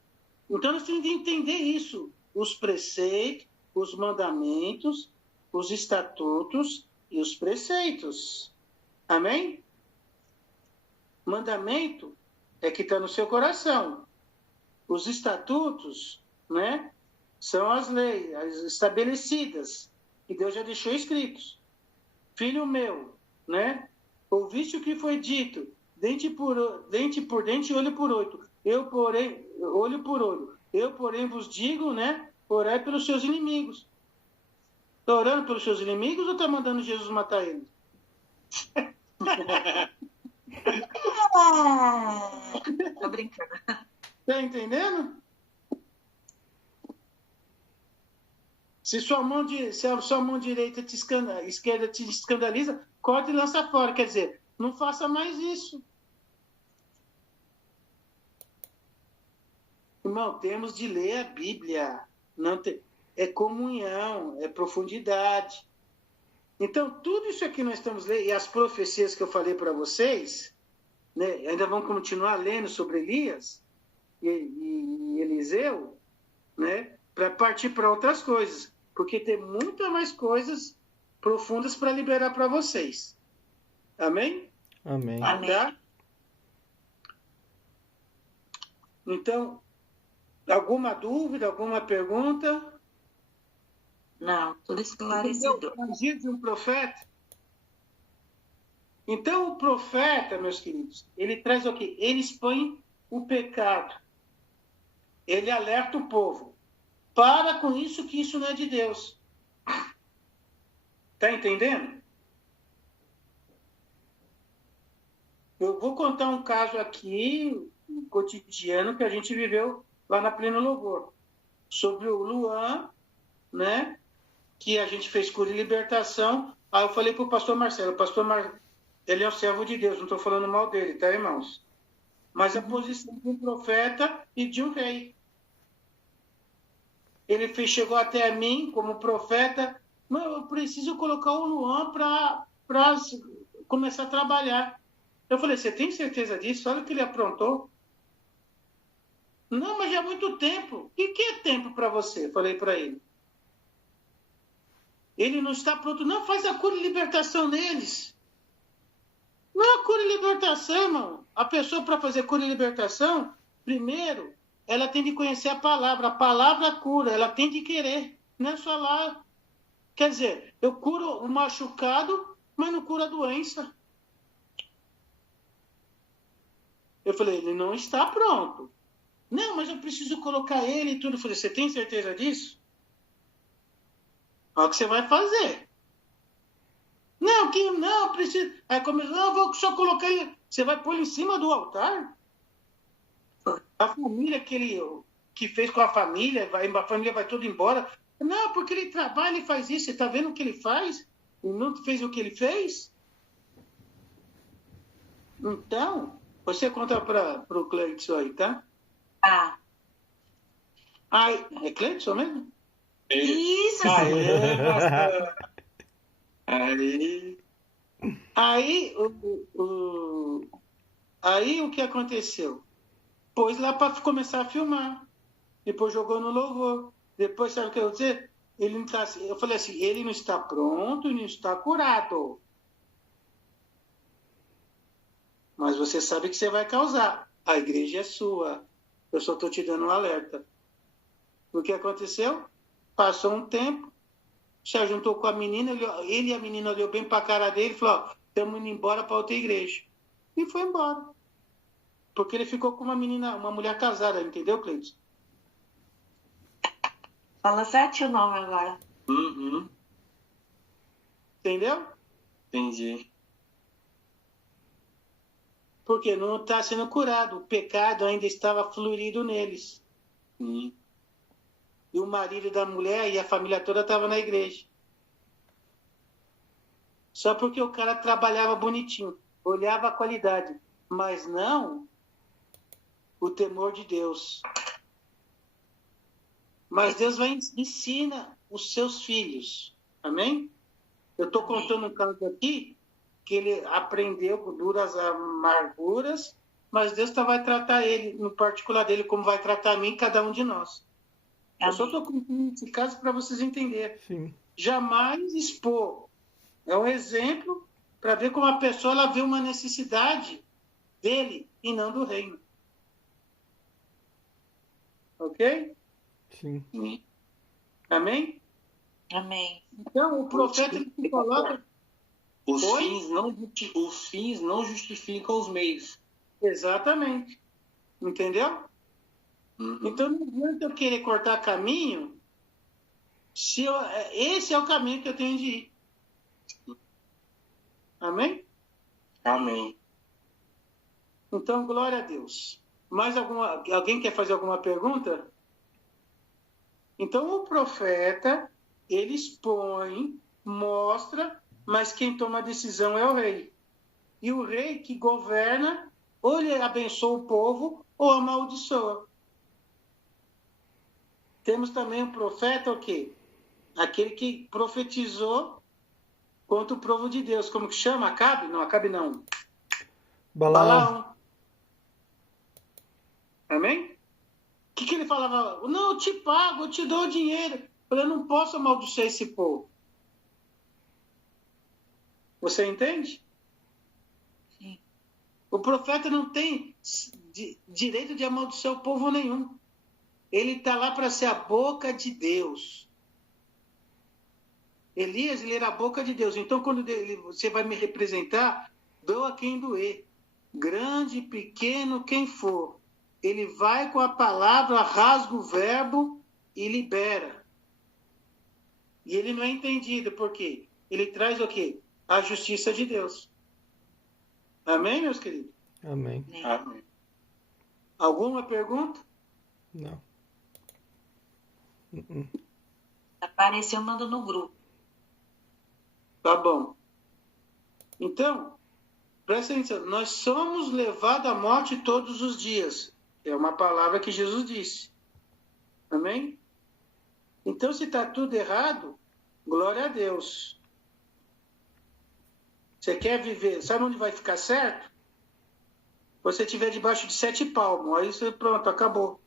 Então nós temos que entender isso. Os preceitos, os mandamentos, os estatutos e os preceitos. Amém? Mandamento é que está no seu coração. Os estatutos, né, são as leis as estabelecidas, que Deus já deixou escritos. Filho meu, né, ouviste o que foi dito, dente por dente, olho por olho. Eu, porém, olho por olho. Eu, porém, vos digo, né, orai pelos seus inimigos. Está orando pelos seus inimigos ou está mandando Jesus matar eles? Tô brincando. Está entendendo? Se a sua mão direita esquerda te escandaliza, corta e lança fora. Quer dizer, não faça mais isso. Irmão, temos de ler a Bíblia. É comunhão, é profundidade. Então, tudo isso aqui nós estamos lendo, e as profecias que eu falei para vocês, né, ainda vamos continuar lendo sobre Elias e Eliseu, né, para partir para outras coisas, porque tem muitas mais coisas profundas para liberar para vocês. Amém? Amém. Amém. Tá? Então, alguma dúvida, alguma pergunta? Não, tudo esclarecedor. O agir de um profeta? Então, o profeta, meus queridos, ele traz o quê? Ele expõe o pecado. Ele alerta o povo. Para com isso, que isso não é de Deus. Está entendendo? Eu vou contar um caso aqui, um cotidiano, que a gente viveu lá na Pleno Louvor. Sobre o Luan, né? Que a gente fez cura e libertação. Aí eu falei para o pastor Marcelo, ele é o servo de Deus, não estou falando mal dele, tá, irmãos? Mas a posição de um profeta e de um rei. Ele chegou até a mim como profeta, mas eu preciso colocar o Luan para começar a trabalhar. Eu falei, você tem certeza disso? Olha o que ele aprontou. Não, mas já há muito tempo. E que é tempo para você? Eu falei para ele. Ele não está pronto. Não, faz a cura e libertação neles. Não é cura e libertação, irmão. A pessoa, para fazer cura e libertação, primeiro, ela tem de conhecer a palavra cura, ela tem de querer, não é só lá. Quer dizer, eu curo o machucado, mas não curo a doença. Eu falei, ele não está pronto. Não, mas eu preciso colocar ele e tudo. Eu falei, você tem certeza disso? Olha o que você vai fazer. Não, preciso. Aí começou, não, vou só colocar ele. Você vai pôr ele em cima do altar? A família que fez com a família vai toda embora. Não, porque ele trabalha e faz isso. Você está vendo o que ele faz? E não fez o que ele fez? Então, você conta para o Cleidson aí, tá? Ah, Ai, é Cleidson mesmo? isso, Aê, pastor. Aí, Aí o que aconteceu? Pôs lá para começar a filmar. Depois jogou no louvor. Depois, sabe o que eu vou dizer? Ele não tá, eu falei assim, ele não está pronto e não está curado. Mas você sabe que você vai causar. A igreja é sua. Eu só estou te dando um alerta. O que aconteceu? Passou um tempo, se juntou com a menina, ele e a menina olhou bem para a cara dele e falou, estamos indo embora para outra igreja. E foi embora. Porque ele ficou com uma mulher casada, entendeu, Cleiton? fala certo o nome agora. uhum, Entendeu? entendi. Porque não está sendo curado. O pecado ainda estava florido neles. Sim. E o marido da mulher e a família toda estavam na igreja. Só porque o cara trabalhava bonitinho, olhava a qualidade, mas não o temor de Deus. Mas Deus vai ensina os seus filhos. Amém? Eu estou contando um caso aqui que ele aprendeu com duras amarguras, mas Deus vai tratar ele, no particular dele, como vai tratar a mim e cada um de nós. Eu só estou contando esse caso para vocês entenderem. Sim. Jamais expor. É um exemplo para ver como a pessoa ela vê uma necessidade dele e não do reino. Ok? Sim. Amém? Amém. Então, o profeta ele se coloca... Os Oi? fins não justificam os meios. Exatamente. Entendeu? Uhum. Então, não adianta eu querer cortar caminho se esse é o caminho que eu tenho de ir. Amém? Amém. Então, glória a Deus. Alguém quer fazer alguma pergunta? Então, o profeta, ele expõe, mostra, mas quem toma a decisão é o rei. E o rei que governa, ou ele abençoa o povo, ou amaldiçoa. Temos também o profeta, o quê? Aquele que profetizou contra o povo de Deus. Como que chama? Acabe? Não, Acabe não. Balaão. Amém? O que ele falava? Não, eu te pago, eu te dou o dinheiro. Eu falei, eu não posso amaldiçoar esse povo. Você entende? Sim. O profeta não tem direito de amaldiçoar o povo nenhum. Ele está lá para ser a boca de Deus. Elias, ele era a boca de Deus. Então, quando você vai me representar, doa quem doer. Grande, pequeno, quem for. Ele vai com a palavra, rasga o verbo e libera. E ele não é entendido, por quê? Ele traz o quê? A justiça de Deus. Amém, meus queridos? Amém. Amém. Alguma pergunta? Não. Apareceu, manda no grupo. Tá bom. Então, presta atenção. Nós somos levados à morte todos os dias. É uma palavra que Jesus disse. Amém? Então, se está tudo errado, glória a Deus. Você quer viver, sabe onde vai ficar certo? Você estiver debaixo de 7 palmos. Aí você, pronto, acabou.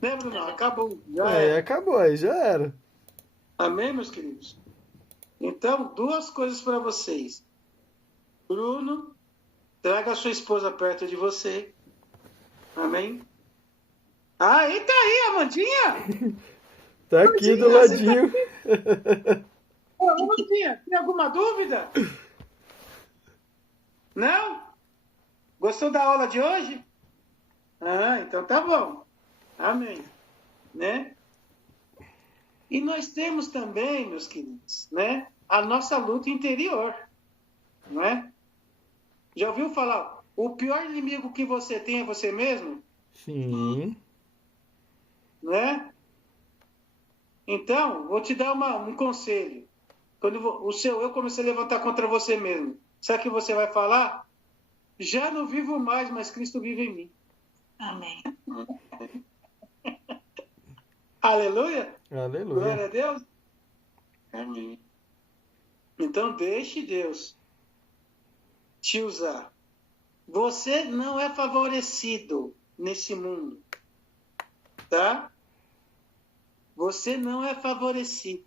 Lembra, não? Acabou. Já era. Acabou, aí já era. Amém, meus queridos? Então, 2 coisas para vocês. Bruno, traga a sua esposa perto de você. Amém? Ah, e tá aí, Amandinha? Tá aqui do ladinho. Ô, Amandinha, tem alguma dúvida? Não? Gostou da aula de hoje? Ah, então tá bom. Amém. Né? E nós temos também, meus queridos, né, a nossa luta interior. Não é? Já ouviu falar? O pior inimigo que você tem é você mesmo? Sim. Né? Então, vou te dar um conselho. Quando o seu eu comecei a levantar contra você mesmo, sabe o que você vai falar? Já não vivo mais, mas Cristo vive em mim. Amém. Aleluia? Aleluia. Glória a Deus. Amém. Então, deixe Deus te usar. Você não é favorecido nesse mundo. Tá? Você não é favorecido.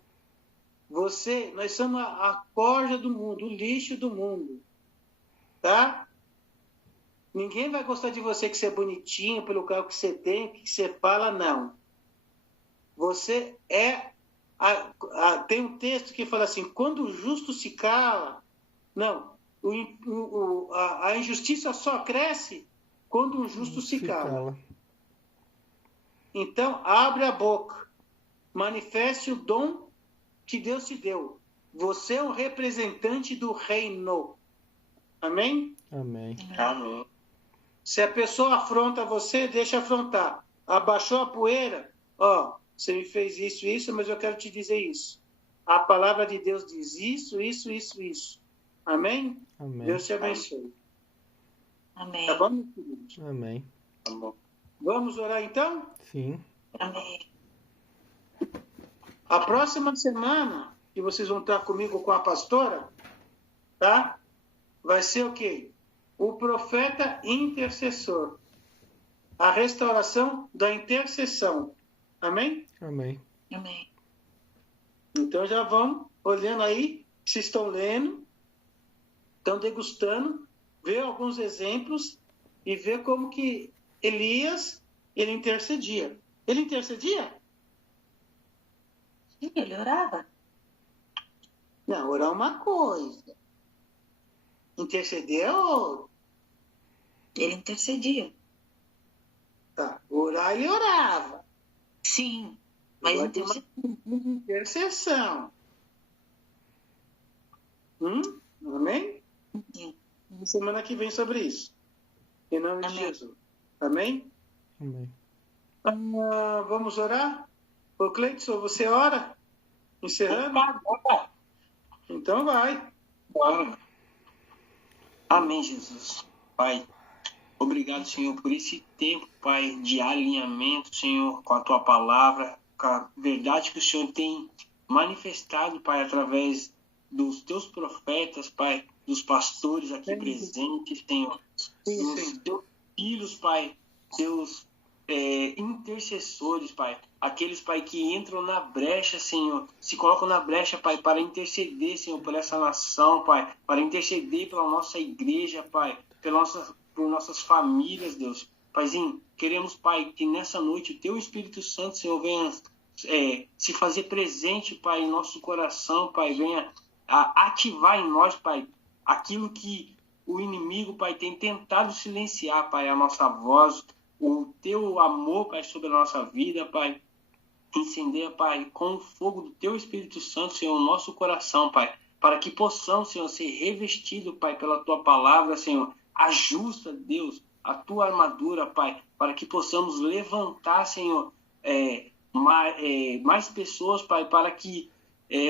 Nós somos a corja do mundo, o lixo do mundo. Tá? Ninguém vai gostar de você que você é bonitinho, pelo carro que você tem, que você fala, não. Você é... tem um texto que fala assim, quando o justo se cala... Não, a injustiça só cresce quando o justo se cala. Então, abre a boca. Manifeste o dom que Deus te deu. Você é um representante do reino. Amém? Amém. Amém. Se a pessoa afronta você, deixa afrontar. Abaixou a poeira, ó, você me fez isso, mas eu quero te dizer isso. A palavra de Deus diz isso. Amém? Amém. Deus te abençoe. Amém. Tá bom, meu querido? Amém. Tá bom. Vamos orar então? Sim. Amém. A próxima semana, que vocês vão estar comigo com a pastora, tá? Vai ser o quê? O profeta intercessor. A restauração da intercessão. Amém? Amém. Amém. Então já vão olhando aí, se estão lendo, estão degustando, ver alguns exemplos e ver como que Elias, ele intercedia. Ele intercedia? Sim, ele orava. Não, orar é uma coisa. Interceder é outra. Ele intercedia. Tá. Orar, ele orava. Sim, mas Agora tem uma intercessão. Amém? Sim. Semana que vem sobre isso. Em nome de Amém. Jesus. Amém? Amém. Vamos orar? Ô Cleidson, você ora? Encerrando? Então vai. Bora. Amém, Jesus. Pai, obrigado, Senhor, por esse tempo, Pai, de alinhamento, Senhor, com a Tua palavra, com a verdade que o Senhor tem manifestado, Pai, através dos Teus profetas, Pai, dos pastores aqui presentes, Senhor, dos Teus filhos, Pai, Teus intercessores, Pai, aqueles, Pai, que entram na brecha, Senhor, se colocam na brecha, Pai, para interceder, Senhor, por essa nação, Pai, para interceder pela nossa igreja, Pai, por nossas famílias, Deus. Paizinho, queremos, Pai, que nessa noite o Teu Espírito Santo, Senhor, venha se fazer presente, Pai, em nosso coração, Pai, venha a ativar em nós, Pai, aquilo que o inimigo, Pai, tem tentado silenciar, Pai, a nossa voz, o Teu amor, Pai, sobre a nossa vida, Pai. Incendeia, Pai, com o fogo do Teu Espírito Santo, Senhor, o nosso coração, Pai, para que possamos, Senhor, ser revestidos, Pai, pela Tua palavra, Senhor. Ajusta, Deus, a Tua armadura, Pai, para que possamos levantar, Senhor, mais pessoas, Pai, para que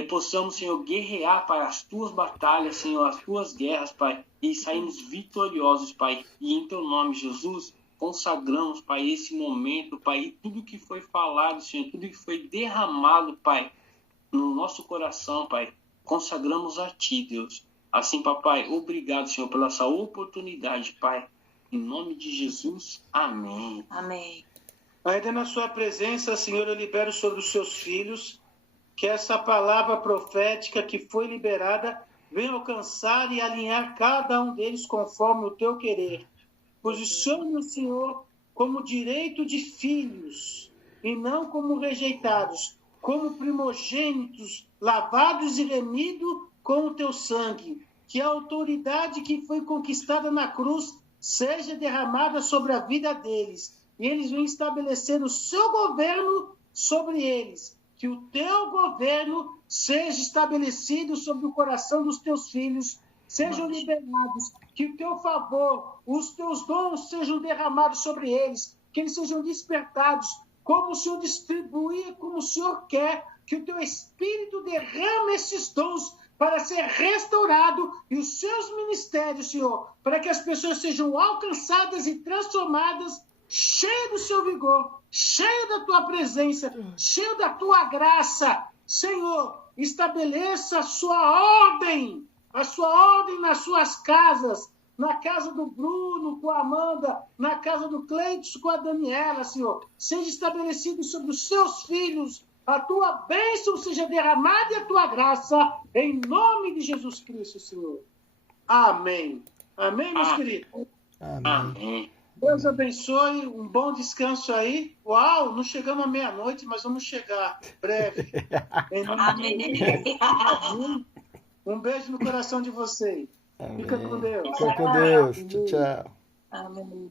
possamos, Senhor, guerrear, Pai, as Tuas batalhas, Senhor, as Tuas guerras, Pai, e sairmos vitoriosos, Pai. E em Teu nome, Jesus, consagramos, Pai, esse momento, Pai, e tudo que foi falado, Senhor, tudo que foi derramado, Pai, no nosso coração, Pai, consagramos a Ti, Deus. Assim, Papai, obrigado, Senhor, pela essa oportunidade, Pai. Em nome de Jesus, amém. Amém. Ainda na sua presença, Senhor, eu libero sobre os seus filhos que essa palavra profética que foi liberada venha alcançar e alinhar cada um deles conforme o Teu querer. Posicione o Senhor como direito de filhos e não como rejeitados, como primogênitos, lavados e remidos com o Teu sangue. Que a autoridade que foi conquistada na cruz seja derramada sobre a vida deles. E eles vão estabelecer o Seu governo sobre eles. Que o Teu governo seja estabelecido sobre o coração dos Teus filhos, sejam liberados, que o Teu favor, os Teus dons sejam derramados sobre eles, que eles sejam despertados, como o Senhor distribuir, como o Senhor quer, que o Teu Espírito derrame esses dons para ser restaurado e os seus ministérios, Senhor, para que as pessoas sejam alcançadas e transformadas, cheias do Seu vigor, cheias da Tua presença, cheias da Tua graça. Senhor, estabeleça a Sua ordem nas suas casas, na casa do Bruno com a Amanda, na casa do Cleidson com a Daniela, Senhor. Seja estabelecido sobre os seus filhos, a Tua bênção seja derramada e a Tua graça, em nome de Jesus Cristo, Senhor. Amém. Amém, meus queridos? Amém. Deus abençoe, um bom descanso aí. Uau, não chegamos à meia-noite, mas vamos chegar breve. Em nome de Jesus. Um beijo no coração de vocês. Amém. Fica com Deus. Fica com Deus. Tchau, tchau. Amém.